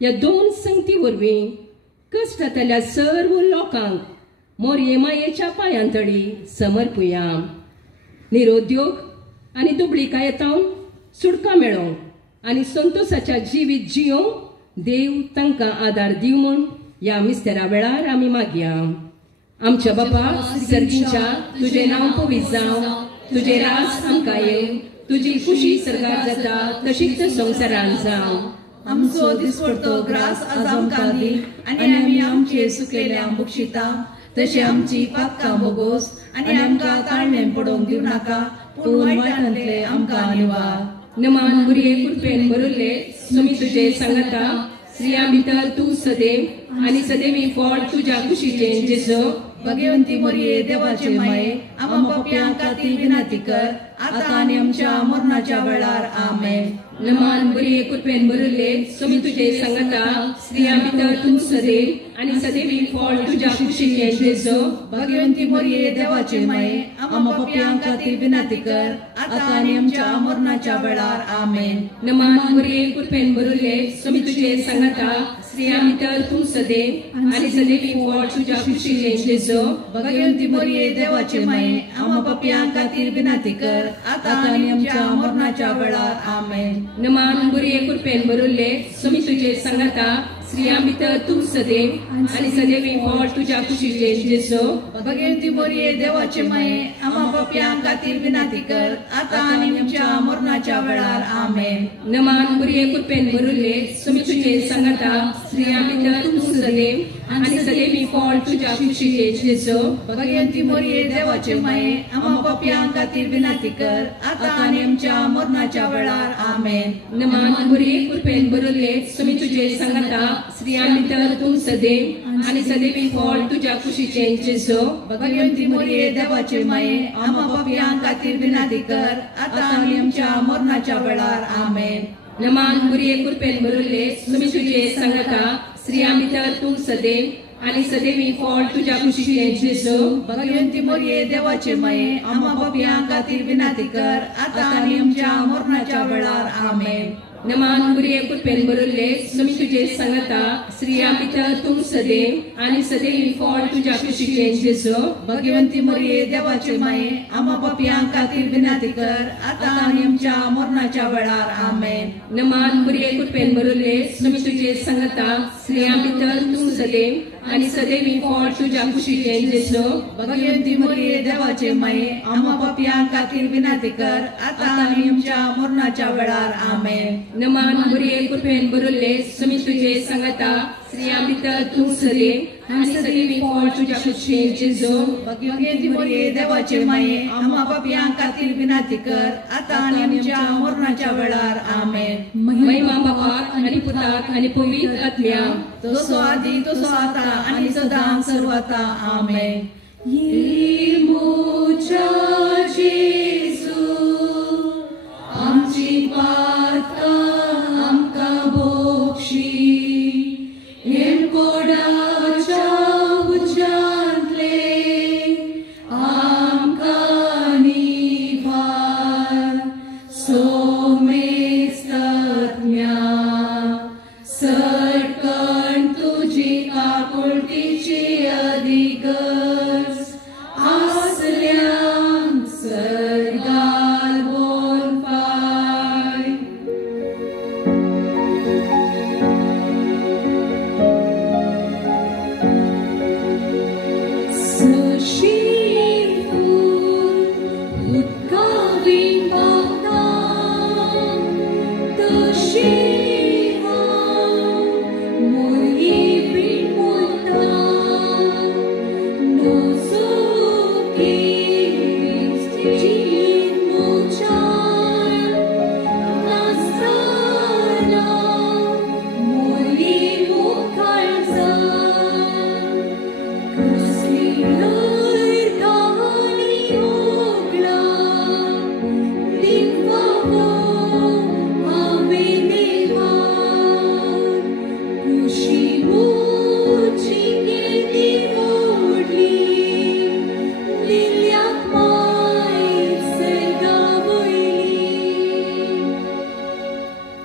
ह्या दोन संगती वरवीं कश्टातल्या सर्व लोकांक मोरये मायेच्या पांयांतळी समर्पुया. निरोद्योग आनी दुबळीकायेतावन सुटका मेळोवंक आनी संतोशाच्या जिवीत जियोवंक देव तांकां आदार दिव म्हूण ह्या मिस्तेरा वेळार आमी मागया. आमच्या बापा सर्गींच्या तुजें नांव पवित्र जावं. तुजें राज आमकां येवं. तुजी खुशी सर्गार जाता तशीच संवसारांत जावं. आमचो दिसपडतो ग्रास आज आमकां दी आनी आमी आमचे सुकलेल्या बुक्षिता तशें आमची पातकां बोगोस आनी आमकां ताळमें पडोवंक दिव नाका पूण वायटांतले आमकां निवार. नमान बुरये कृपेन भरिल्ले सुमी तुजे सांगता. स्त्रियां भितर तूं सदैव आनी सदैवी फळ तुज्या कुशीचें जेजो. भगवंती मोरये देवाचे माये आमा पापयां खातीर विनंती कर आतां आनी आमच्या मरणाच्या वेळार आमेन. नमान बुरये कृपेन भरिल्ले सुमी तुजे सांगता. स्त्रियां भितर तूं सदैव आनी सदैवी फळ तुज्या कुशीचें जेजो. भगवंती मोरये देवाचे माये आमा पापयां खातीर विनंती कर आतां आनी आमच्या मरणाच्या वेळार आमेन. नमान बुरये कृपेन भरिल्ले सुमी तुजे सांगता. स्त्रियां भितर तूं सदैव आनी सदैवी फळ तुज्या कुशीचें जेजो. भगवंती मोरये देवाचे माये आमा पापयां खातीर विनंती कर आतां आनी आमच्या मरणाच्या वेळार आमेन. नमान बुरये कृपेन भरिल्ले सुमी तुजे सांगता. स्त्रियां भितर तूं सदैव आनी सदैवी फळ तुज्या कुशीचें जेजो. भगवंती मोरये देवाचे माये आमा पापयां खातीर विनंती कर आतां आनी आमच्या मरणाच्या वेळार आमेन. नमान बुरये कृपेन भरिल्ले सुमी तुजे सांगता. स्त्रियां भितर तूं सदैव आनी सदैवी फळ तुज्या कुशीचें जेजो. भगवंती मोरये देवाचे माये आमा पापयां खातीर विनंती कर आतां आनी आमच्या मरणाच्या वेळार आमेन. नमान बुरये कृपेन भरिल्ले सुमी तुजे सांगता. स्त्रियां भितर तूं सदैव आनी सदैवी फळ तुज्या कुशीचें जेजो. भगवंती मोरये देवाचे माये आमा पापयां खातीर विनंती कर आतां आनी आमच्या मरणाच्या वेळार आमेन. नमान बुरये कृपेन भरिल्ले सुमी तुजे सांगता. स्त्रियां भितर तूं सदैव आनी सदैवी फळ तुज्या कुशीचें जेजो. भगवंती मोरये देवाचे माये आमा पापयां खातीर विनंती कर आतां आनी आमच्या मरणाच्या वेळार आमेन. नमान बुरये कृपेन भरिल्ले सुमी तुजे सांगता. स्त्रियां भितर तूं सदैव आनी सदैवी फळ तुज्या कुशीचें जेजो. भगवंती मोरये देवाचे माये आमा पापयां खातीर विनंती कर आतां आनी आमच्या मरणाच्या वेळार आमेन. नमान बुरये कृपेन भरिल्ले सुमी तुजे सांगता. स्त्रियां भितर तूं सदैव आनी सदैवी फळ तुज्या कुशीचें जेजो. भगवंती मोरये देवाचे माये आमा पापयां खातीर विनंती कर आतां आनी आमच्या मरणाच्या वेळार आमेन. नमान बुरये कृपेन भरिल्ले सुमी तुजे सांगता. स्त्रियां भितर तूं सदैव आनी सदैवी फळ तुज्या कुशीचें जेजो. भगवंती मोरये देवाचे माये आमा पापयां खातीर विनंती कर आतां आनी आमच्या मरणाच्या वेळार आमेन. महिमा बापाक आनी पुताक आनी पवित्र आत्म्याक तसो आदी तसो आता आनी सदां सर्वता आमेन. आमची पातकां आमकां बोक्षी कोडाच्या उज्यांतले आमकां निभार सोमेस्तर पुण्या सटकण तुझी काकुळतीची अधिगज आसल्यांक सर्गार बोलपाय सशी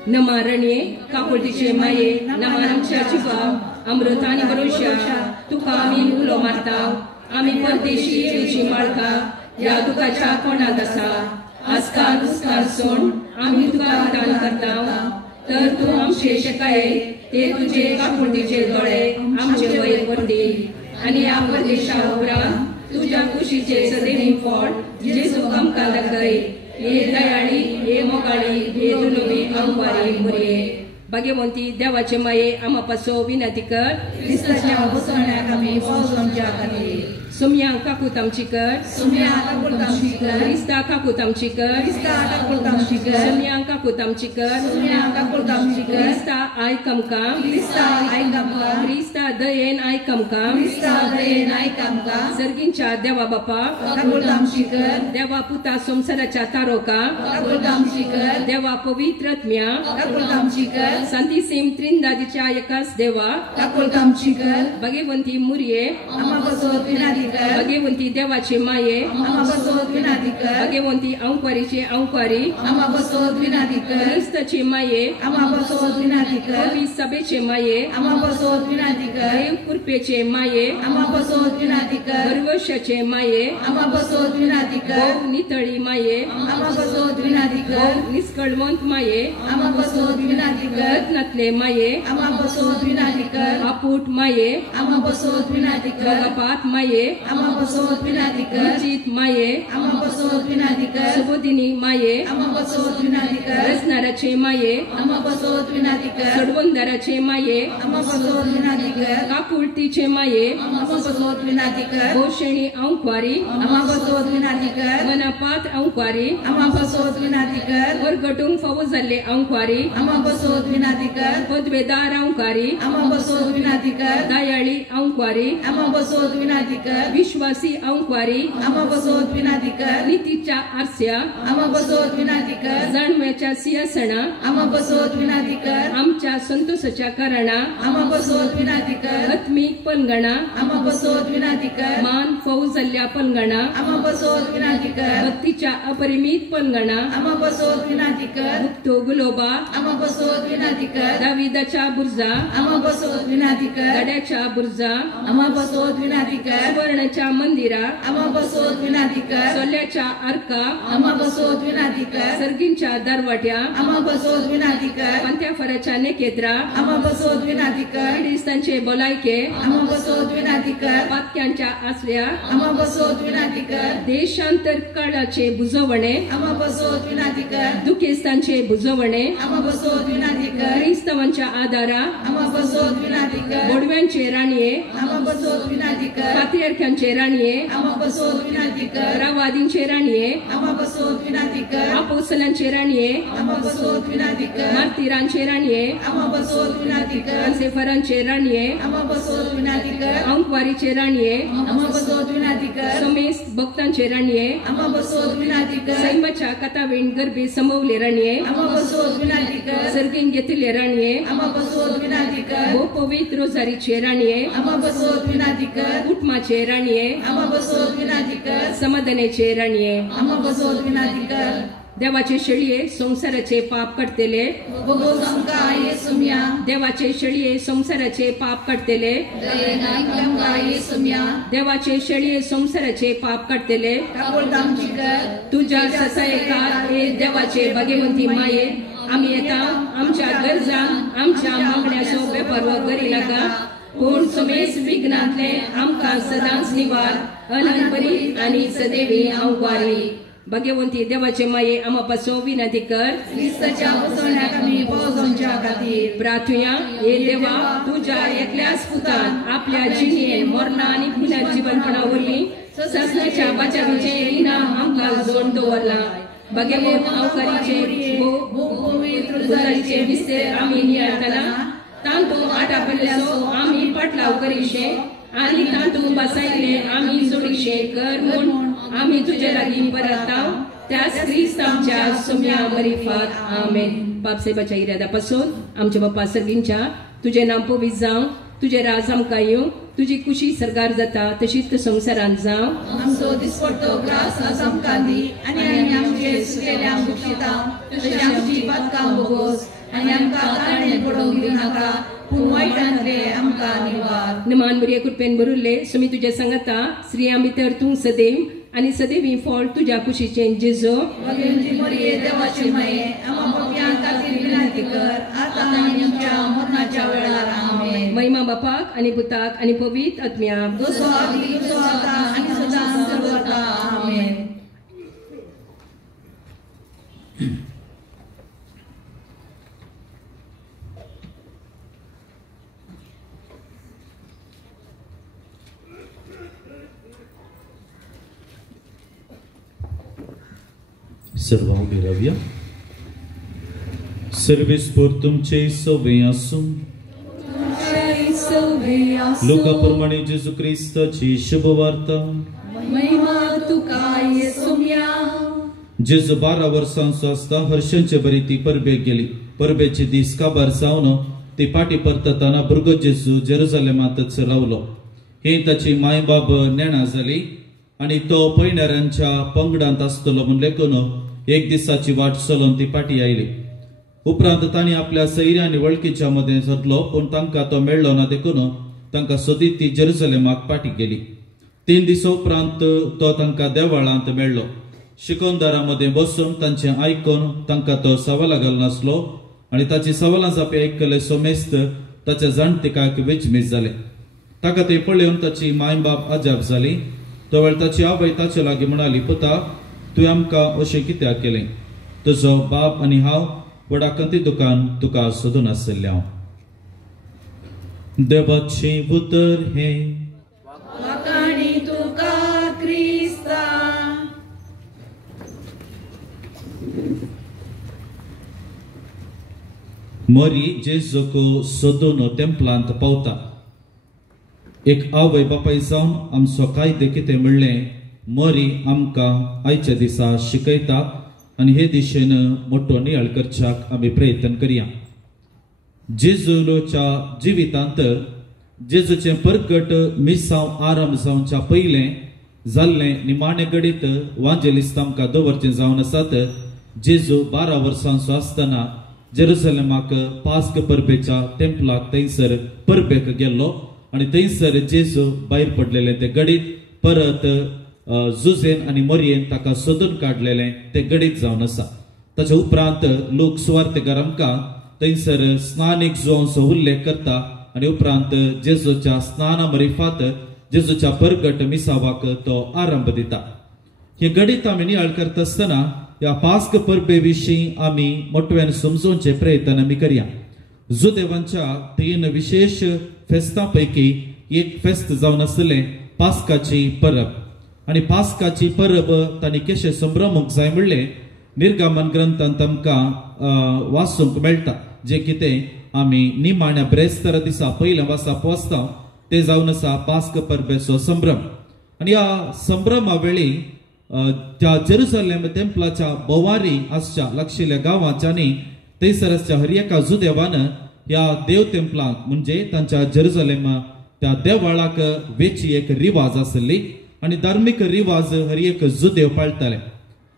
नमारण्ये काकुळतीचे माये नमार आमच्या जिवाक अमृत आनी भरोशा तुका आमी उलो मारता आमी परदेशी येवची माळका ह्या दुखाच्या कोणात आसा आजकाल दुस्काळ सोड आमी तुका दान करता तर तूं आमचे शेकाये ते तुझे काकुळतीचे दोळे आमचे वयर परती आनी ह्या परदेशा उपरांत तुझ्या कुशीचे सदैव फळ जेजूक आमकां दाखय हे दयाळी हे मोगाळी हे दुलोबी अंकवारी मुरये भगवंती देवाचे माये आमा पासो विनंती कर क्रिस्ताच्या बसवण्याक आमी वचोवच्या खातीर सुमयांक काकूत आमची कर सुमयांक काकूत आमची कर क्रिस्ता काकूत आमची कर क्रिस्ता काकूत आमची कर सुमयांक काकूत आमची कर सुमयांक काकूत आमची कर क्रिस्ता आयक आमकां क्रिस्ता आयक आमकां क्रिस्ता दयेन आयक आमकां क्रिस्ता दयेन आयक आमकां सर्गींच्या देवा बापा काकूत आमची कर देवा पुता संसाराच्या तारोका काकूत आमची कर देवा पवित्रत्म्या काकूत आमची कर संतीसीम त्रिंदादीच्या एकाच देवा काकूत आमची कर भगवंती मुरये आमा बसवत विनंती कर भगवंती देवाचे माये आमा बसवत विनंती कर भगवंती अंकवारीचे अंकवारी आमा बसवत विनंती कर क्रिस्ताचे माये आमा बसवत विनंती कर पवी सभेचे माये आमा बसवत विनंती कर देव कृपेचे माये आमा बसवत विनंती कर गर्वशाचे माये आमा बसवत विनंती कर भोव नितळी माये आमा बसवत विनंती कर भोव निष्कळवंत माये आमा बसवत विनंती कर रत्नातले माये आमा बसवत विनंती कर आपूट माये आमा बसवत विनंती कर भगपात माये आमा बसवत विनंती कर निश्चित माये आमा बसवत विनंती कर सुबोधिनी माये आमा बसवत विनंती कर रचनाराचे माये आमा बसवत विनंती कर सडवंदराचे माये आमा बसवत विनंती कर काकुळतीचे माये आमा बसवत विनंती कर भोषणी अंकवारी आमा बसवत विनंती कर मनापात अंकवारी आमा बसवत विनंती कर वरगटून फावो जाल्ले अंकवारी आमा बसवत विनंती कर पदवेदार अंकवारी आमा बसवत विनंती कर दयाळी अंकवारी आमा बसवत विनंती कर विश्वासी अंकवारी आमा बसवत विनंती कर नीतीच्या आरस्या आमा बसवत विनंती कर जाणव्याच्या सिंहासना आमा बसवत विनंती कर आमच्या संतोषाच्या कारणा आमा बसवत विनंती कर आत्मीक पलंगणा आमा बसवत विनंती कर मान फावो जाल्ल्या पलंगणा आमा बसवत विनंती कर भक्तीच्या अपरिमित पलंगणा आमा बसवत विनंती कर मुक्तो गुलोबा आमा बसवत विनंती कर दाविदाच्या बुर्जा आमा बसवत विनंती कर गड्याच्या बुर्जा आमा बसवत विनंती कर सुवर्णाच्या मंदिरा आमा बसवत विनंती कर सोल्याच्या अर्का आमा बसवत विनंती कर सर्गींच्या दरवाट्या आमा बसवत विनंती कर पंत्याफराच्या नेकेद्रा आमा बसवत विनंती कर क्रिस्तांचे बोलायके आमा बसवत विनंती कर पातक्यांच्या आसल्या आमा बसवत विनंती कर देशांतर काळाचे बुजवणे आमा बसवत विनंती कर दुखेस्तांचे बुजवणे आमा बसवत विनंती कर क्रिस्तवांच्या आदारा आमा बसवत विनंती कर गोडव्यांचे राणये आमा बसवत विनंती कर पात्रियार्ख्यांचे राणये आमा बसवत विनंती कर रावादींचे राणये आमा बसवत विनंती कर अपोस्तलांचे राणये आमा बसवत विनंती कर मार्तिरांचे राणये आमा बसवत विनंती कर सेफरांचे राणये आमा बसवत विनंती कर अंकवारीचे राणये आमा बसवत विनंती कर समेस भक्तांचे राणये आमा बसवत विनंती कर सैमाच्या कथावेण गरबे समवले राणये आमा बसवत विनंती कर सर्गीन घेतले राणये आमा बसवत विनंती कर भो पवित्र रोजारीचे राणये आमा बसवत विनंती कर कुटमाचे राणये आमा बसवत विनंती कर समाधानाचे राणये आमा बसवत विनंती कर देवाचे शेळये संसाराचे पाप काडतेले बोगोस आमकां येसुम्या देवाचे शेळये संसाराचे पाप काडतेले दयेनाक आमकां येसुम्या देवाचे शेळये संसाराचे पाप काडतेले काकूळ आमची कर तुझ्या ससायकार हे देवाचे भगवंती माये आम्ही येता आमच्या गरजांक आमच्या मागण्याचो बेपरवा करी नाका पूण समेस विघ्नांतले आमकां सदांच निवार अनंत बरी आनी सदैवी आंवारी भगवंती देवाचे माये आमा पासो विनंती कर क्रिस्ताच्या वसण्याक आमी पोवचोवच्या खातीर प्रार्थुया हे देवा तुझ्या एकल्याच पुतान आपल्या जिणेन मरणा आनी पुनर्जीवनपणा वरली ससण्याच्या बचावीचे इनाम आमकां जोड दवरला भगवंत अवकारीचे पवित्र विस्तेर आमी नियाळटना तांतू आटा पडल्याचो आमी पाटलाव करीशे आनी तांतू बसायले आमी जोडीशे कर म्हूण आमी तुजे लागीं परताव त्याच क्रिस्त आमच्या सोम्या मरिफात आमेन बापसाहेबाच्या इरादा पासून आमच्या बाप्पा सगळींच्या तुझे नाम पवित जावं तुझे राज आमकां येवं तुझी खुशी सरकार जाता तशीच संवसारांत जावं आमचो दिसपट्टो ग्रास आमकां दी आनी आमचे सुकेल्या मुक्षिता तशी आमची पातकां बोगोस आनी आमकां तारणे पडोवंक दिनाका पूण वायटांतले आमकां निवार निमान बरे कृपेन भरुल्ले सुमी तुजे सांगता श्री आमी तर तूं सदैव आनी सदैवी फळ तुझ्या खुशीचे जेजो भगवंती मरिये देवाची माये आमा पापयां खातीर विनंती कर आतां आनी आमच्या मरणाच्या वेळार आमेन महिमा बापाक आनी पुताक आनी पवित्र आत्म्याक दोसो आदी दोसो आतां आनी सदां सर्वदा आमेन सर्व उभी राहूया. सर्वेस्पर तुमचे सवे आसूं लोकाप्रमाणे जेजू ख्रिस्ताची शुभ वार्ता महिमा तुका येसुम्या. जेजू 12 वर्सांचो आसता हर्षांचे बरी ती परबेक गेली. परबेचे दीस काबार जावन ती पाटी परततना भुरगो जेजू जेरुसलेमांतच रावलो. ही ताची माय बाब नेणा जाली आनी तो पैणाऱ्यांच्या पंगडांत आसतलो म्हूण लेखून एक दिसाची वाट चलोवन ती पाटी आयली. उपरांत तांणी आपल्या सैरी आनी वळखीच्या मदें सोदलो पूण तांकां तो मेळ्ळो ना देखून तांकां सोदीत ती जेरुसलेमाक पाटी गेली. 3 दीस उपरांत तो तांकां देवळांत मेळ्ळो. शिकोंदारा मदें बसून तांचें आयकून तांकां तो सवालां घालनासलो आनी ताची सवालां जापी आयकले सोमेस्त ताच्या जाणटेकाक वेचमीत जाले. ताका ते पळोवन ताची माय बाप अजाप जाली. तो वेळ ताची आवय ताचे लागीं म्हणाली, पुता तुवें आमकां अशें कित्याक केलें? तुजो बाप आनी हांव वडा कंतिदुकान तुका सोदून आसले. हांव देवाचें उतर हें वाकाणी तुका क्रिस्ता. मरी जेजूक सोदून टेंपलांत पावता. एक आवय बापाय जावन आमचो कायदे कितें म्हणलें मरी आमकां आयच्या दिसा शिकयता आनी हे दिशेन मोठो नियाळ करच्याक आमी प्रयत्न करया. जेजूच्या जिवितांत जेजूचें परगट मिसांव आरंभ जावच्या पयलें जाल्लें निमाणें घडीत वांजेलिस्त आमकां दवरचें जावन आसात. जेजू 12 वर्सांचो आसतना जेरुसलेमाक पास्क परबेच्या टेंपलाक थंयसर परबेक गेल्लो आनी थंयसर जेजू भायर पडलेले ते घडीत परत जुजेन आनी मरयेन ताका सोदून काडलेलें ते घडीत जावन आसा. ताच्या उपरांत लोक सुवार्थेकार आमकां थंयसर स्नानीक जोंचो उल्लेख करता आनी उपरांत जेजूच्या स्नाना मरिफात जेजूच्या परगट मिसावाक तो आरंभ दिता. हे घडीत आमी नियाळ करता आसतना ह्या पास्क परबे विशीं आमी मोठ्यान समजोवचे प्रयत्न आमी करया. जुदेवांच्या 3 विशेष फेस्तां पैकी एक फेस्त जावन आसलें पास्काची परब. आनी पास्काची परब तांणी कशें संभ्रमूंक जाय म्हणलें निर्गमन ग्रंथांत आमकां वाचूंक मेळटा. जे कितें आमी निमाण्या ब्रेस्तारा दिसा पयलें वाचप वाचता ते जावन आसा पास्क परबेचो संभ्रम. आनी ह्या संभ्रमा वेळी त्या जेरुसलेम टेंपलाच्या बोवारी आसच्या लागशिल्ल्या गांवांच्यांनी थंयसर आसच्या हर एका जुदेवान ह्या देव टेंपलाक म्हणजे तांच्या जेरुसलेम त्या देवळाक वेची एक रिवाज आसली आनी धार्मीक रिवाज हर एक जुदेव पाळटाले.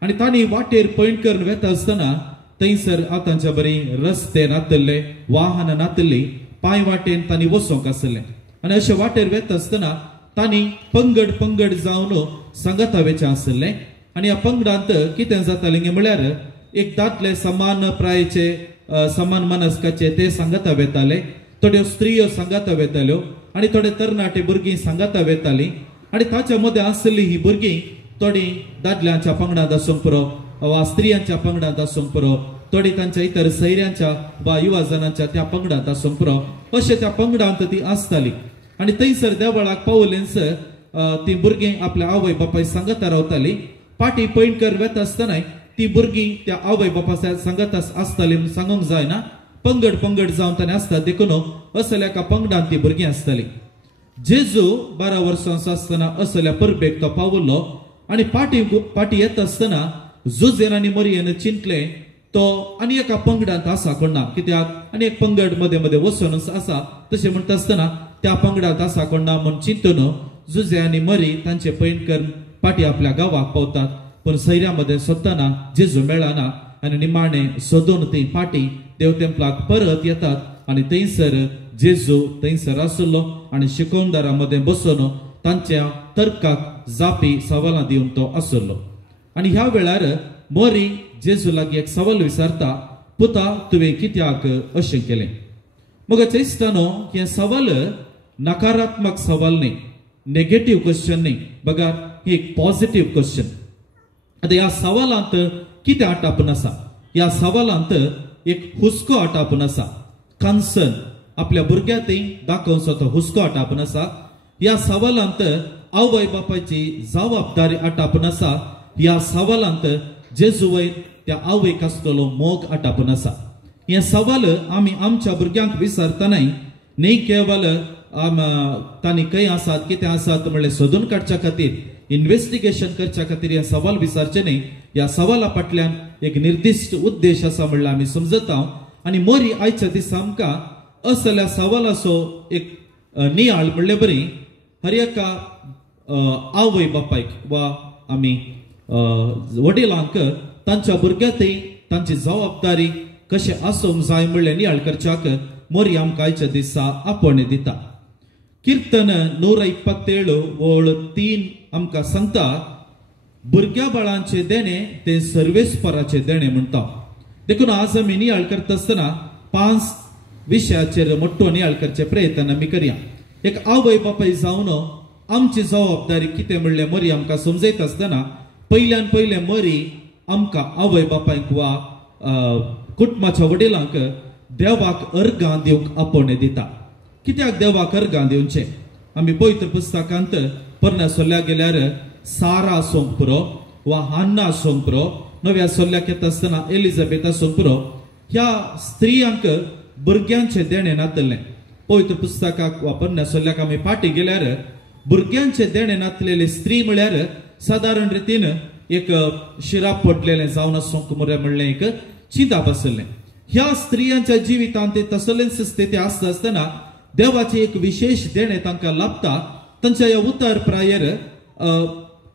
आणि तांणी वाटेर पॉइंट करून वेता आसतना थंयसर आतांच्या बरी रस्ते नातल्ले, वाहन नातल्ली, पांय वाटेन तांणी वचोंक आसलें. आनी अशे वाटेर वेता आसतना तांणी पंगड जावन सांगाता वेचे आसले. आनी ह्या पंगडांत कितें जातालें म्हळ्यार एक दादले समान प्रायेचे, समान मनस्काचे ते सांगाता वेताले, थोड्यो स्त्रियो सांगाता वेताल्यो आनी थोडे तरणाटे भुरगीं सांगाता वेतालीं. आनी ताच्या मदें आसली ही भुरगीं थोडी दादल्यांच्या पंगडांत आसूंक पुरो वा स्त्रियांच्या पंगडांत आसूंक पुरो, थोडी तांच्या इतर सैऱ्यांच्या वा युवा जनांच्या त्या पंगडांत आसूंक पुरो, अशे त्या पंगडांत ती आसताली. आनी थंयसर देवळाक पावलेंच ती भुरगीं आपल्या आवय बापाय सांगाता रावताली. पाटी पॉइंट कर वेता आसतना ती भुरगीं त्या आवय बापाय सांगाता आसताली म्हूण सांगूंक जायना. पंगड जावन ताणें आसता देखून असल्या एका पंगडांत ती भुरगीं आसताली. जेजू 12 वर्सांचो आसतना असल्या परबेक तो पावलो आनी पाटी येता आसतना जुजेन आनी मरियेन चिंतलें तो आनी एका पंगडांत आसा कोण ना, कित्याक आनी एक पंगड मदें वचून आसा तशें म्हणटा आसतना त्या पंगडांत आसा कोण ना म्हूण चिंतून जुजे आनी मरी तांचे पॉइंट करून पाटी आपल्या गांवाक पावतात. पूण सैऱ्या मदें सोदतना जेजू मेळना आनी निमाणे सोदून ती पाटी देव तेंपलाक परत येतात आनी थंयसर जेजू थंयसर आसलो आनी शिकोवणदारा मदें बसून तांच्या तर्काक जापी सवालां दिवन तो आसलो. आनी ह्या वेळार मरी जेजू लागीं एक सवाल विचारता, पुता तुवें कित्याक अशें केलें? मोगाच्या इश्टानो हे सवाल नकारात्मक सवाल न्ही, नेगेटिव्ह क्वेश्चन न्ही, बघा ही एक पॉझिटिव्ह क्वेश्चन. आता ह्या सवालांत कितें आटापून आसा? ह्या सवालांत एक हुस्को आटापून आसा, कन्सर्न, आपल्या भुरग्यातय दाखोवचो तो हुस्को आटापून आसा. ह्या सवालांत आवय बापायची जबाबदारी आटापून आसा. ह्या सवालांत जेजू वयर त्या आवयक आसतलो मोग आटापून आसा. हे सवाल आमी आमच्या भुरग्यांक विचारतना न्ही केवळ तांणी खंय आसात कितें आसात म्हणलें सोदून काडच्या खातीर, इन्व्हेस्टिगेशन करच्या खातीर हे सवाल विचारचे न्ही. ह्या सवाला फाटल्यान एक निर्दिष्ट उद्देश आसा म्हणल्यार आमी समजता. आनी मरी आयच्या दिसा आमकां असल्या सवालाचो एक नियाळ म्हणले बरी हर एका आवय बापायक वा आमी वडिलांक तांच्या भुरग्यातय तांची जबाबदारी कशें आसूंक जाय म्हणलें नियाळ करच्याक मरी आमकां आयच्या दिसा आपण दिता. कीर्तन 127 ओळ 3 आमकां सांगता, भुरग्या बाळांचे देणे ते सर्वेस्पराचे देणे म्हणटा. देखून आज आमी नियाळ करता आसतना 5 विशयाचेर मोठो नियाळ करचे प्रयत्न आमी करया. एक आवय बापाय जावन आमची जबाबदारी कितें म्हणलें मरी आमकां समजयता आसतना पयल्यान पयलें मरी आमकां आवय बापायक वा कुटुंबाच्या वडिलांक देवाक अर्गां दिवंक आपण दिता. कित्याक देवाक अर्गां दिवचें? आमी पवित्र पुस्तकांत पोरण्या सोल्ल्या गेल्यार सारा आसूंक पुरो वा हान्ना आसूंक पुरो, नव्या सोल्ल्याक येता आसतना एलिझाबेथ आसूंक पुरो, ह्या स्त्रियांक भुरग्यांचे देणे नातलें. पवित्र पुस्तकाक वा पोरण्या सोल्ल्याक आमी फाटी गेल्यार भुरग्यांचे देणे नातलेले स्त्री म्हळ्यार सादारण रितीन एक शिराप पडलेलें जावन आसूंक म्हणलें एक चिंताप आसलें. ह्या स्त्रियांच्या जिवितांत ते तसलेच स्थिती आसता आसतना देवाचे एक विशेष देणे तांकां लाभता. तांच्या ह्या उतर प्रायर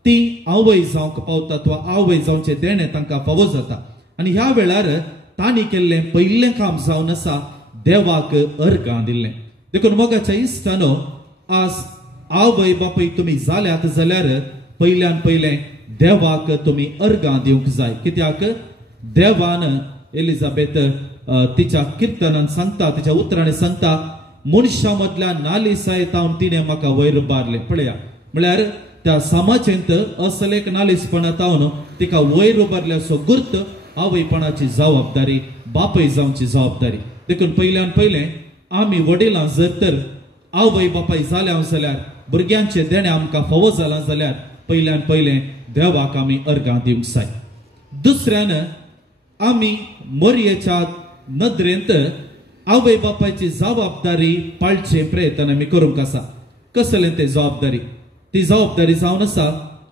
ती आवय जावंक पावतात वा आवय जावचे देणे तांकां फावो जाता. आनी ह्या वेळार तांणी केल्लें पयलें काम जावन आसा देवाक अर्गां दिल्लें. देखून मोगाच्या इश्टानो आज आवय बापूय तुमी जाल्यात जाल्यार पयल्यान पयलें देवाक तुमी अर्गां दिवंक जाय. कित्याक देवान एलिझाबेथ तिच्या किर्तनान सांगता, तिच्या उतरांनी सांगता, मनशा मदल्या नालिसायेत हांव तिणें म्हाका वयर बारलें. पळया, म्हळ्यार त्या समाजेंत असलेक नालिसपणांत हांव तिका वयर उबारल्याचो गुर्त आवयपणाची जबाबदारी, बापय जावची जबाबदारी. देखून पयल्यान पयलें आमी वडिलां जर तर आवय बापाय जाल्या जाल्यार भुरग्यांचे देणे आमकां फावो जालां जाल्यार पयल्यान पयलें देवाक आमी अर्गां दिवंक जाय. दुसऱ्यान आमी मरयेच्या नदरेंत आवय बापायची जबाबदारी पाळचे प्रयत्न आमी करूंक आसा. कसलें तें जबाबदारी? ती जबाबदारी जावन आसा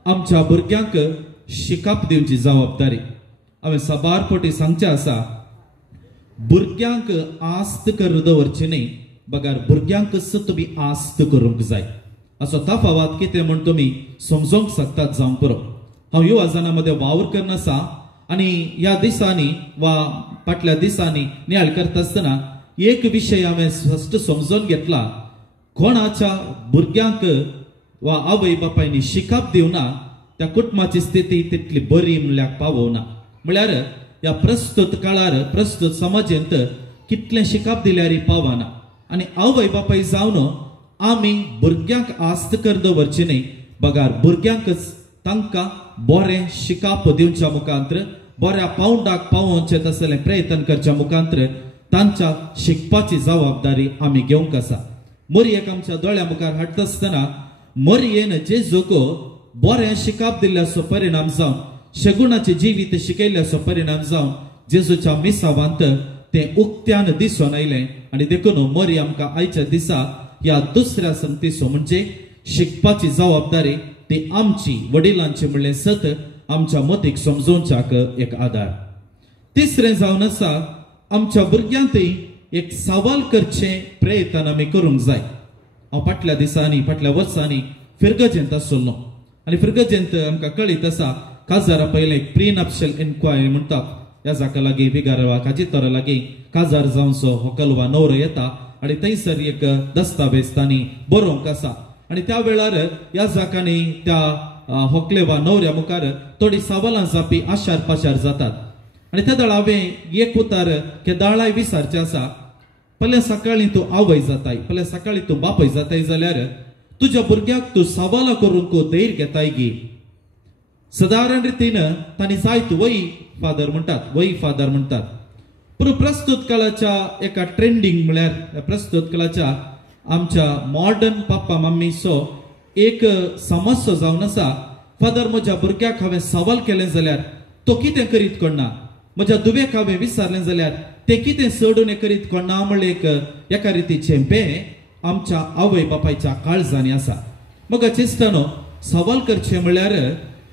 आमच्या भुरग्यांक शिकप दिवची जबाबदारी. हांवें साबार फावटी सांगचें आसा, भुरग्यांक आस्त कर दवरची न्ही, बगार भुरग्यांकच तुमी आस्त करूंक जाय. असो तफावत कितें म्हूण तुमी समजोंक शकतात जावं पुरो. हांव युवाजनांमध्ये वावर करन आसा आनी ह्या दिसांनी वा फाटल्या दिसांनी नियाळ करता आसतना एक विशय हांवें स्पश्ट समजून घेतला. कोणाच्या भुरग्यांक वा आवय बापायनी शिकप दिवना त्या कुटुंबाची स्थिती तितली बरी म्हणल्यार पावना. म्हळ्यार ह्या प्रस्तुत काळार प्रस्तुत समाजांत कितलें शिकप दिल्यार पावना. आनी आवय बापाय जावन आमी भुरग्यांक आस्त कर दवरची न्ही, बगार भुरग्यांकच तांकां बरें शिकप दिवच्या मुखांतर बऱ्या पावंडाक पावोवचें तसलें प्रयत्न करच्या मुखांतर तांच्या शिकपाची जबाबदारी आमी घेवंक आसा. मोरयेक आमच्या दोळ्या मुखार हाडटा आसतना मोरयेन जेजूक बरें शिकप दिल्ल्याचो परिणाम जावन शगुणाचे जिवीत शिकयल्ल्याचो परिणाम जावन जेजूच्या मिसावांत तें उक्त्यान दिसून आयलें. आनी देखून मोरी आमकां आयच्या दिसा ह्या दुसऱ्या संगतीचो म्हणजे शिकपाची जबाबदारी ती आमची वडिलांची म्हणलें सत आमच्या मतीक समजोवच्याक एक आधार. तिसरें जावन आसा आमच्या भुरग्यांतय एक सवाल करचे प्रयत्न आमी करूंक जाय. हांव फाटल्या दिसांनी फाटल्या वर्सांनी फिरगजेंत आसलो आनी फिरगजेंत आमकां कळीत आसा काजारा पयलें एक प्रिनप्शल इन्क्वायरी म्हणटात. ह्या जाका लागीं विगार वा काजीतोरा लागीं काजार जावचो व्हंकल वा न्हवरो येता आनी थंयसर एक दस्तावेज तांणी बरोवंक आसा. आनी त्या वेळार ह्या जाकांनी त्या व्हंकले वा न्हवऱ्या मुखार थोडी सवालां जावपी आशार पाशार जातात. आनी त्या दळ हांवें एक उतार केदाळाय विचारचें आसा. फाल्यां सकाळीं तूं आवय जाताय, फाल्यां सकाळीं तूं बापय जाताय जाल्यार तुज्या भुरग्याक तूं सवालां करूंक धैर्य घेताय गी. सादारण रितीन तांणी जायत वही फादर म्हणटात. पूण प्रस्तुत काळाच्या एका ट्रेंडिंग म्हळ्यार प्रस्तुत काळाच्या आमच्या मॉडर्न पप्पा मम्मीचो एक समस्या जावन आसा. फादर म्हज्या भुरग्याक हांवें सवाल केलें जाल्यार तो कितें करीत कोणना, म्हज्या दुवेक हांवें विचारलें जाल्यार ते कितें सोडून करीत कोणना म्हणलें एका रितीचें बे आमच्या आवय बापायच्या काळजांनी आसा. मग चिस्तानो सवाल करचें म्हळ्यार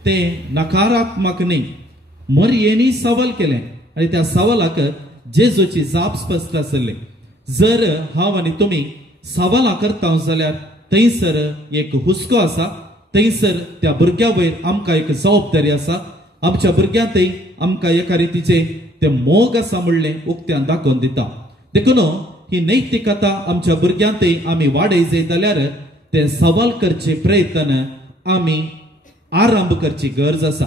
तें नकारात्मक न्ही. मोरयेनी सवाल केलें आनी त्या सवालाक जेजूची जाप स्पश्ट आसली. जर हांव आनी तुमी सवालां करता जाल्यार थंयसर एक हुस्को आसा, थंयसर त्या भुरग्या वयर आमकां एक जबाबदारी आसा. आमच्या भुरग्यांतय आमकां एका रितीचे ते मोग आसा म्हणलें उक्त्यान दाखोवन दिता. देखून ही नैतिकता आमच्या भुरग्यांतय आमी वाडय जाय जाल्यार ते सवाल करचे प्रयत्न आमी आरंभ करची गरज आसा.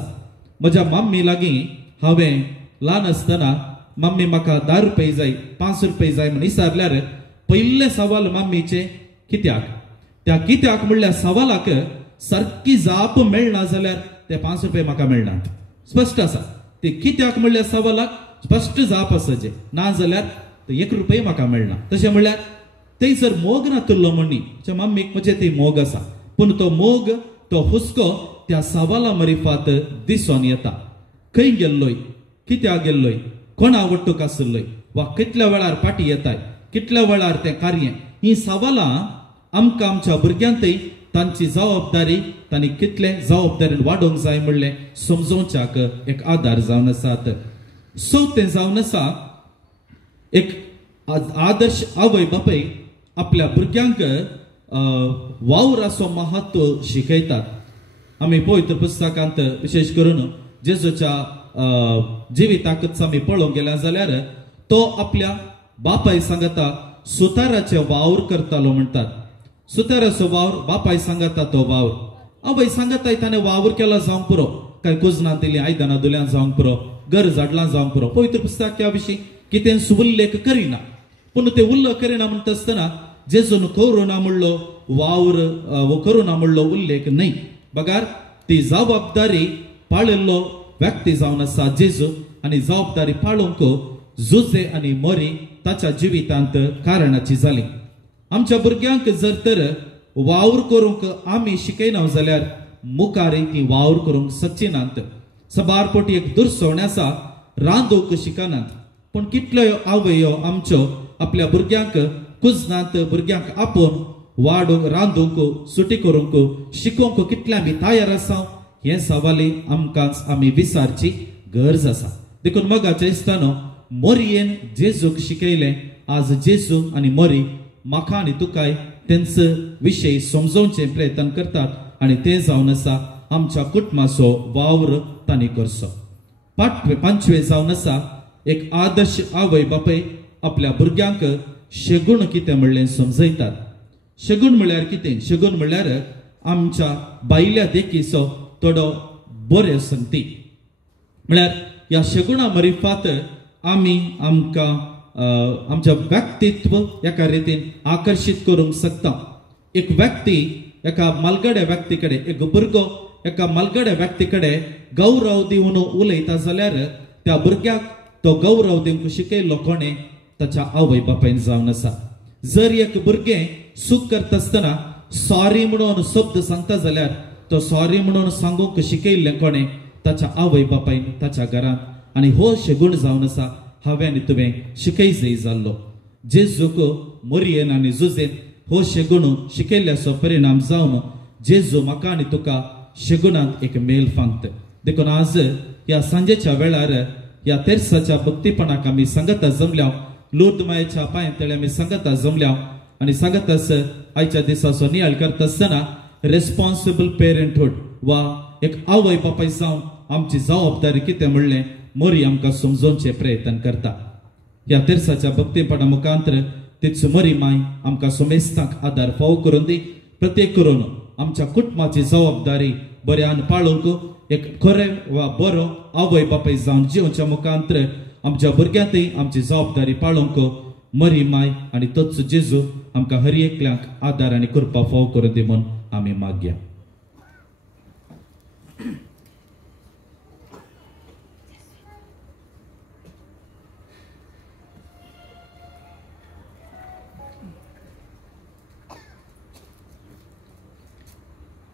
म्हज्या मम्मी लागीं हांवें ल्हान आसतना मम्मी म्हाका 10 रुपये जाय 5 रुपये जाय म्हण विचारल्यार पयले सवाल मम्मीचे कित्याक. त्या कित्याक म्हणल्या सवालाक सारकी जाप मेळना जाल्यार ते 5 रुपये म्हाका मेळनात. स्पश्ट आसा ते कित्याक म्हणल्या सवालाक स्पश्ट जाप आसचे, ना जाल्यार 1 रुपये म्हाका मेळना. तशें म्हणल्यार थंयसर मोग नातुल्लो म्हणनी मम्मीक म्हणजे ती मोग आसा. पूण तो मोग तो हुस्को त्या सवाला मरिफात दिसून येता. खंय गेल्लोय, कित्याक गेल्लोय, कोणा वट्टूक आसलोय वा कितल्या वेळार पाटी येताय, कितल्या वेळार तें कार्य, ही सवालां आमकां आमच्या भुरग्यांतय तांची जबाबदारी तांणी कितले जबाबदारीन वाडोवंक जाय म्हणलें समजोवच्याक एक आधार जावन आसात. चवथें जावन आसा एक आदर्श आवय बापाय आपल्या भुरग्यांक वावराचो महत्व शिकयतात. आमी पवित्र पुस्तकांत विशेष करून जेजूच्या जिविताकच आमी पळोवंक गेल्या जाल्यार तो आपल्या बापाय सांगता सुताराचे वावर करतालो म्हणटात. सुताराचो वावर बापाय सांगता तो वावर. आवय सांगताय ताणें वावर केला जावंक पुरो, काय कुजनां दिली आयदनां दिल्यां जावंक पुरो, घर झाडलां जावंक पुरो. पवित्र पुस्तक त्या विशीं कितें उल्लेख करिना. पूण ते उल्लेख करिना म्हणटा आसतना जेजून करुना म्हणलो वावर करुना म्हणलो उल्लेख न्ही. बगार ती जबाबदारी पाळिल्लो व्यक्ती जावन आसा जेजू आनी जबाबदारी पाळोवंक जुजे आनी मोरी ताच्या जिवितांत कारणाची जाली. आमच्या भुरग्यांक जर तर वावर करूंक आमी शिकयना जाल्यार मुखार ती वावर करूंक सचिनांत. सबारपोटी एक दुर्सवण आसा, रांदूंक शिकनात. पूण कितल्यो आवयो आमच्यो आपल्या भुरग्यांक कुजनांत भुरग्यांक आपोवन वाडूंक रांदूंक सुटी करूंक शिकोवंक कितल्या बी तयार आसा हे सवाली आमकांच आमी विचारची गरज आसा. देखून मोगाच्या इश्टानो मोरयेन जेजूक शिकयलें. आज जेजू आनी मोरी म्हाका आनी तुकाय तेंचो विशय समजोवचे प्रयत्न करतात आनी ते जावन आसा आमच्या कुटुंबाचो वावर तांणी करचो. पांचवे जावन आसा एक आदर्श आवय बापाय आपल्या भुरग्यांक शेगूण कितें म्हणलें समजयतात. शेगूण म्हळ्यार कितें? शेगूण म्हळ्यार आमच्या बायल्या देखीचो थोडो बऱ्यो संगती. म्हळ्यार ह्या शेगुणा मरिफात आमी आमकां आमच्या व्यक्तित्व एका रितीन आकर्षित करूंक शकता. एक व्यक्ती एका मलगड्या व्यक्ती कडेन, एक भुरगो एका मलगड्या व्यक्ती कडेन गौरव दिवन उलयता जाल्यार त्या भुरग्याक तो गौरव दिवंक शिकयलो कोणें? ताच्या आवय बापायन जावन आसा. जर एक भुरगें सूख करता आसतना सॉरी म्हणून शब्द सांगता जाल्यार तो सॉरी म्हणून सांगूंक शिकयल्लें कोणें? ताच्या आवय बापायन ताच्या घरांत. आनी हो शेगूण जावन आसा हांवें आनी तुवें शिकय जाय जाल्लो. जेजूक मरयेन आनी झुजेन हो शेगूण शिकयल्ल्याचो परिणाम जावन जेजू म्हाका आनी तुका शेगुणांत एक मेल फांगत. देखून आज ह्या सांजेच्या वेळार ह्या तेर्साच्या भक्तीपणाक आमी सांगता जमल्या, लूर्द मायेच्या पांयतळे आमी सांगता जमल्या आनी सांगतास आयच्या दिसाचो नियाळ करता आसतना रेस्पॉन्सिबल पेरंटहूड वा एक आवय बापाय जावन आमची जबाबदारी कितें म्हणलें मोरी आमकां समजोवचे प्रयत्न करता. ह्या तेर्साच्या भक्तीपणा मुखांतर तिचो मोरी माय आमकां सुमेस्तांक आदार फावो करून दी. प्रत्येक करून आमच्या कुटुंबाची जबाबदारी बऱ्यान पाळूंक एक खरें वा बरो आवय बापाय जावन जिवच्या मुखांतर आमच्या भुरग्यांतय आमची जबाबदारी पाळूंक मरी माय आनी तोच जेजू आमकां हर एकल्याक आदार आनी कृपा फावो करून दी म्हूण आमी मागया.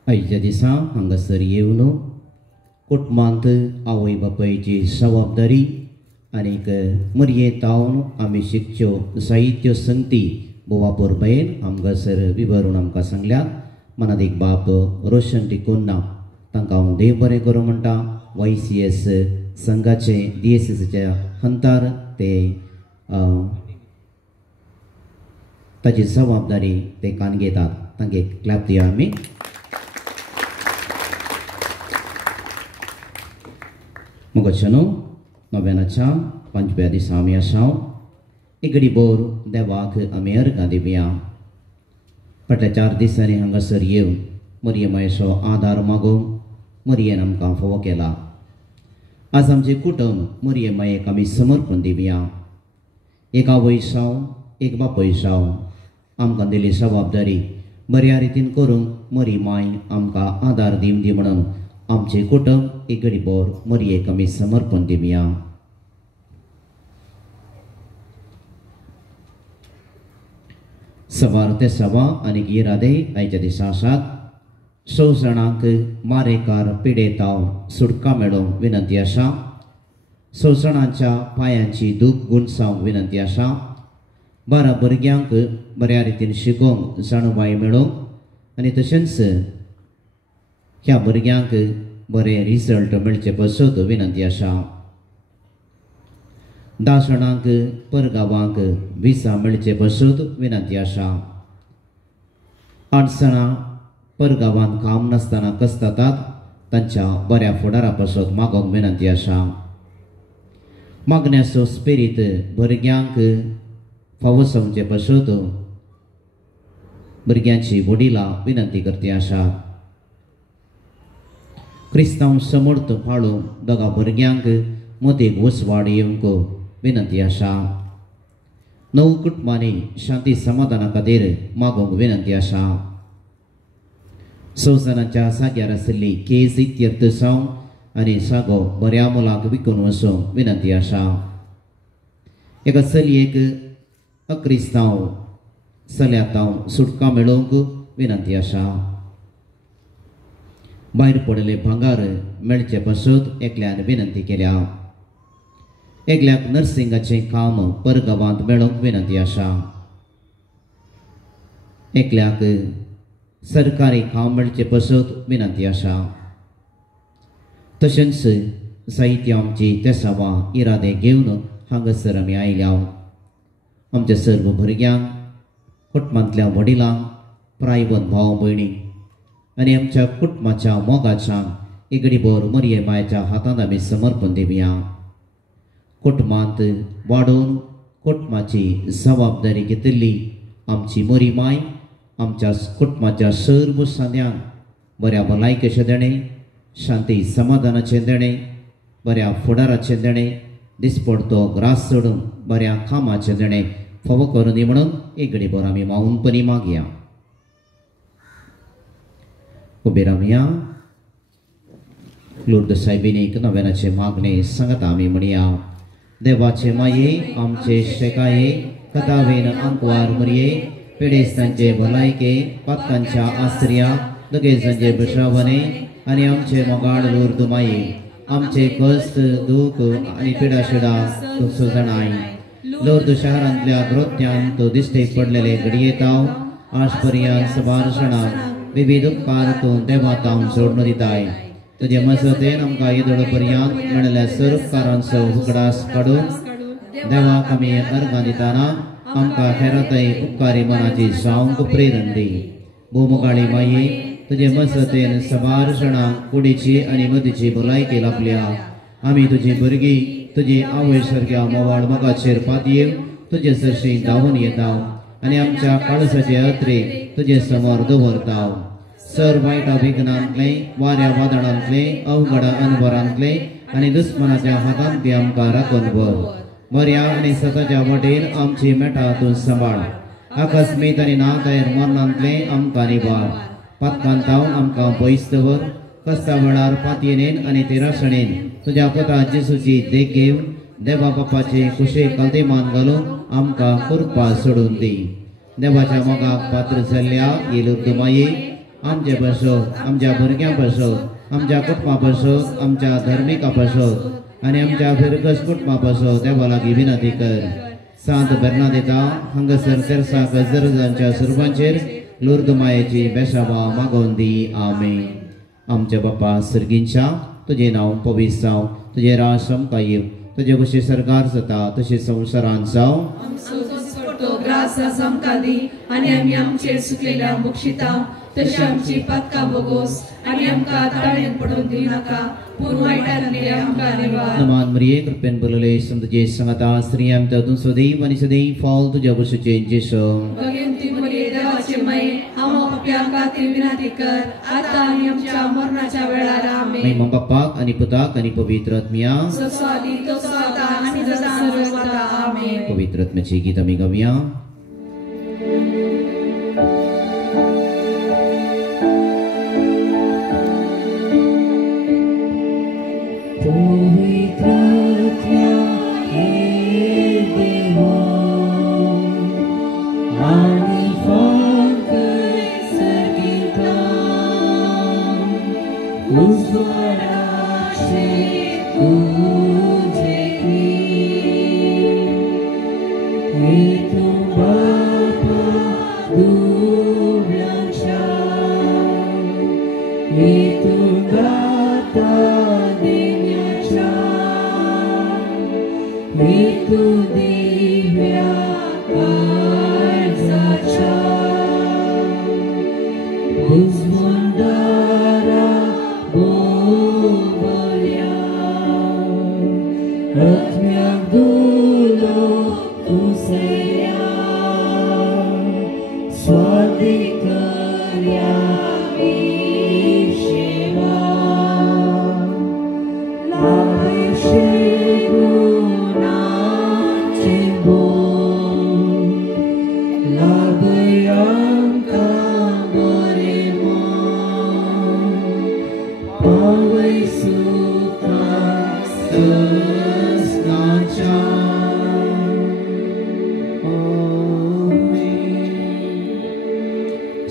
आयच्या दिसा हांगासर येवन कुटुंबांत आवय बापायची जबाबदारी आनीक मरयेंत तावन आमी शिकच्यो जायत्यो संगती बुवा पोरबायेन आमकांसर विवरून आमकां सांगल्यात. मनात एक बाप रोशन टिकोन्ना तांकां हांव देव बरें करूं म्हणटा. YCS संघाचे DSSच्या हंतार ते ताची जबाबदारी ते कान घेतात. तांकां एक क्लॅप दिया आमी. मुगोचनो नव्यानाच्या 5व्या दिसा आमी आसा. एक घडीभर देवाक आमी अर्घां दिवया. फाटल्या 4 दिसांनी हांगासर येवन मरये मायेचो आदार मागूंक मरयेन आमकां फावो केला. आज आमचे कुटुंब मरये मायेक आमी समर्पण दिवया. एक आवय जावन एक बापूय जावन आमकां दिली जबाबदारी बऱ्या रितीन करूंक मरी माय आमकां आदार दिवन दी म्हणून आमचे कुटुंब एक घडीभर मरयेक आमी समर्पण दिवया. सवार ते सवा आनी इरादे आयच्या दिसा आसात. 6 जाणांक मारेकार पिडेताव सुटका मेळोवंक विनंती आसा. 6 जाणांच्या पांयांची दूख गुणसावंक विनंती आसा. 12 भुरग्यांक बऱ्या रितीन शिकोवंक जाणवाय मेळोवंक आनी तशेंच ह्या भुरग्यांक बरे रिजल्ट मेळचे पसत विनंती आसा. 10 जाणांक परगांवांक विसा मेळचे पसत विनंती आसा. 8 जाणां परगांवांत काम नासतना कसतातात तांच्या बऱ्या फुडारा पसत मागोवंक विनंती आसा. मागण्याचो स्पिरीत भुरग्यांक फावो समचे पसत भुरग्यांची वडिलां विनंती करती आसा. क्रिस्तांव समर्थ पाळूंक दोगा भुरग्यांक मतीक वसवाड येवंक विनंती आसा. 9 कुटुंबांनी शांती समाधाना खातीर मागोवंक विनंती आसा. 6 जाणांच्या जाग्यार आशिल्ली केस इत्यर्थ जावंक आनी सागो बऱ्या मोलाक विकून वचूंक विनंती आसा. एका चलयेक अक्रिस्तांव चल्यातांव सुटका मेळोवंक विनंती आसा. भायर पडले भांगार मेळचे पसत एकल्यान विनंती केल्या. एकल्याक नर्सिंगाचें काम परगांवांत मेळोवंक विनंती आसा. एकल्याक सरकारी काम मेळचे पसत विनंती आसा. तशेंच जायती आमची तेसावां इरादे घेवन हांगासर आमी आयल्या. आमच्या सर्व भुरग्यांक कुटुंबांतल्या वडिलांक प्रायवत भाव भयणी आणि आमच्या कुटुंबाच्या मोगाच्या इगडी बोर मरिये मायेच्या हातांत आमी समर्पण दिवया. कुटुंबांत वाडोवन कुटुंबाची जबाबदारी घेतिल्ली आमची मोरी माय आमच्या कुटुंबाच्या सर्व सांद्यांक बऱ्या भलायकेचें देणें, शांती समाधानाचें देणें, बऱ्या फुडाराचें देणें, दिसपडतो ग्रास सोडून बऱ्या कामाचें देणें फावो करून दी म्हणून एक घडी भर आमी माऊनपणी मागया. उबे रावया. लुर्द सायबिनीक नव्यानाचे मागणे सांगत आमी म्हणया. देवाचे माये आमचे शेकाये कथावेन अंकवार मरिये पिडेस्तांचे भलायके पातकांच्या आश्रया दुगेजांचे बशावणे आणि आमचे मोगाड लुर्द माये आमचे कष्ट दुःख आणि पिडाशिडा तू सुजणाय. लुर्द शहरांतल्या ग्रोत्यान तू दिश्टे पडलेले घडयेताव आजपर्यंत सबारशणाक विविध उपकार तू देवातावन सोडून दिताय. तुझे मसतेन आमकां येदोपर्यंत मेळिल्ल्या सर्व उपकारांचो उगडास काडून देवाक आमी अर्गां दितना आमकां हेरातय उपकारी मनाची जावंक प्रेरण दी. भोवमुगाळी माये तुझे मसतेन सबारशणाक कुडीची आनी मदीची भलायकी लाभल्या. आमी तुजी भुरगीं तुजी आवय सारक्या मोवाळ मोगाचेर पातयेव तुजे सरशी धांवून येताव आनी आमच्या काळसाचे अत्रे तुजे समोर दवरताव. सर वायटा विघ्नांतले वाऱ्या वादळांतले अवघडा अनवरांतले आनी दुस्मनाच्या हातांतली आमकां राखून भर. बऱ्या आनी सताच्या वटेन आमची मेटा तूं सांबाळ. अकस्मीत आनी नातायर मरणांतले आमकां निबार. पातकांतावन आमकां पयस दवर. कस्ता वेळार पातयेनेन आनी तेराशणेन तुज्या पुता जेसूची देख घेवन देवा बापाचे कुशेक कल्तेमान घालून आमकां कृपा सोडून दी. देवाच्या मोगाक पात्र जाल्ल्या येलुर्द माये आमचे बसोत आमच्या भुरग्यां बसोत आमच्या कुटुंबा बसोत आमच्या धर्मिका बसोत आनी आमच्या फिरकस कुटुंबा बसोत देवा लागीं विनंती कर. सांत बेर्नादेता हांगासर तेरसा गजरजांच्या सुरवांचेर लुर्द मायेची बेशावा मागोवन दी. आमेन. आमच्या बापा सर्गींच्या तुझे नांव पवित्र जावं. तुझे राज आमकां येव. तुझे कशें सरकार जाता तशें संवसारांत जावं. ग्रास आमकां दी आनी आमी आमचेर सुकलेल्या बक्षिता तशी आमची पातकां बोगोस आनी आमकां ताळेन पडून दिनाका पूण वायटांतले आमकां निवार. नमान मरिये कृपेन भरलेले तुझे सांगता स्त्री आमच्या तूं सदैव आनी सदैव फावल तुज्या बशेचे जेसो. भगवंती मरिये देवाचे माये आमो पाप्यां खातीर विनंती कर आतां आनी आमच्या मरणाच्या वेळार आमेन. महिमा बापाक आनी पुताक आनी पवित्र आत्म्या जसो आदी तसो आता आनी सदां सर्वदा आमेन. पवित्र आत्म्याची गीत आमी गावया.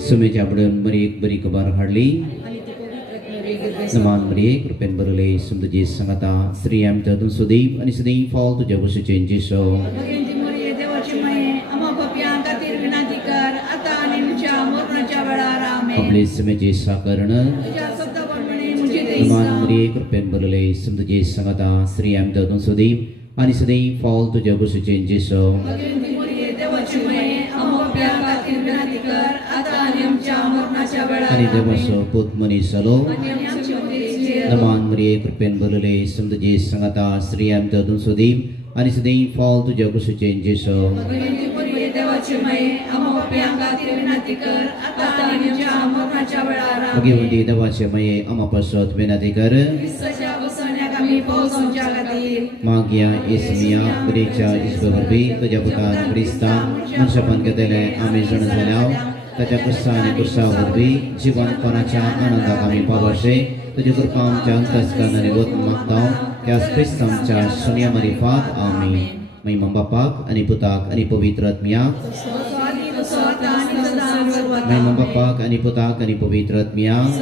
सुमेच्या बुडून बरी एक बरी खबर हाडली. नमान मरिये कृपेन भरले तुझे सांगता स्त्री आमच्या तूं सदैव आनी सदैव फावल तुज्या बशेचे जेसो. भगवंती मरिये देवाचे माये आमो पाप्यां खातीर विनंती कर आतां आनी आमच्या मरणाच्या वेळार आमेन. आपले समेचे साकरण तुज्या सत्तावरपणे मुझे नमान मरिये कृपेन भरले तुझे सांगता स्त्री आमच्या तूं सदैव आनी सदैव फावल तुज्या बशेचे जेसो. भगवंती मरिये देवाचे माये आमो पाप्यां खातीर विनंती कर आतां आनी आमच्या मरणाच्या मरणाच्या वेळार आणि देवाचो पूत मनीस जालो आनी आमचे मदींचेर नमान मरिये कृपेन भरले समजे सांगता श्री आमच्या दोन सुदीप आणि सदैव फॉल तुझ्या कुशीचे जेसो भगवंती मरिये देवाचे माये आमो प्यांक खातीर विनंती कर आता आनी आमच्या मरणाच्या वेळार भगवंती देवाचे माये आम्हा पासत विनंती कर क्रिस्ताच्या बसण्याक आमी पोवचोवच्या खातीर मागया इसमिया बरेच्या इसबरबी तुझ्या पुतान क्रिस्तान मनशापन केले आम्ही जण झाल्या त्याच्या कुस्सा आणि कुस्सावरबी जीवन कोणाच्या आनंदाक आम्ही पावशे तुझे कृपा आमच्या अंतस्करणाने वत मागता त्या क्रिस्तांच्या सुन्या मारिफात आमीन महिमा बापाक आणि पुताक आणि पवित्र आत्म्याक महिमा बापाक आणि पुताक आणि पवित्र आत्म्याक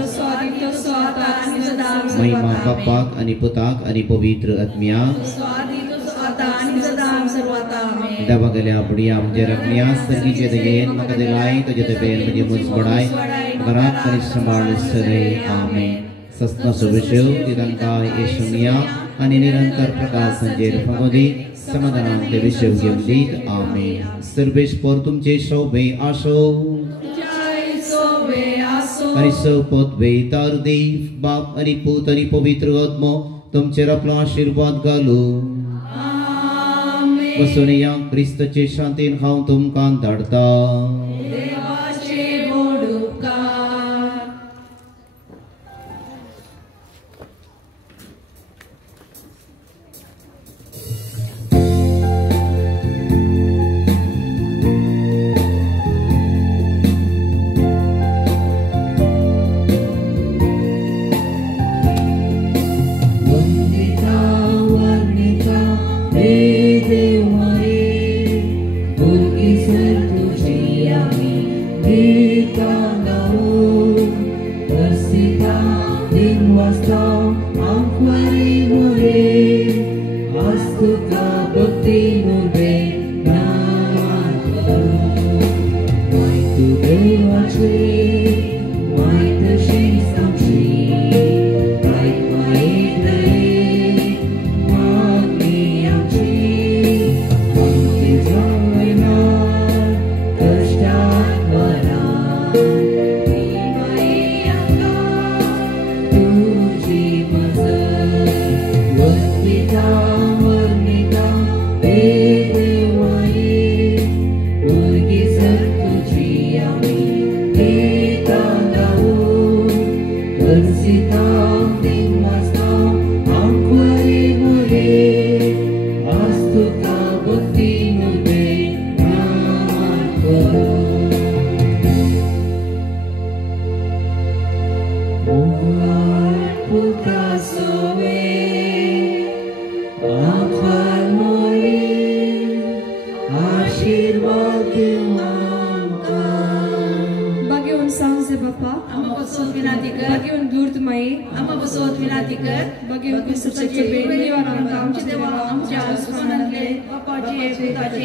महिमा बापाक आणि पुताक आणि पवित्र आत्म्याक देवा गेल्या बुडिया म्हणजे रखनिया सर्गीचे दयेन मका दिलाई तुझे तबेन म्हणजे मुझ बड़ाई घरात करी संभाळ सरे आमेन सस्ता सुविशेव दिदंका येशुनिया आणि निरंतर प्रकाश संजेर भगवती समाधानांते विषय घेऊन दीत आमेन सर्वेश पर तुमचे शोभे आशो आणि सपत वेतार देव बाप आणि पूत आणि पवित्र आत्मा तुमचेर आपलो आशीर्वाद घालू बसून या ख्रिस्ताचे शांतीन खाऊन तुमकां धाडता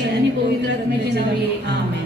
आणि पवित्र आत्म्याचे नावे आमेन.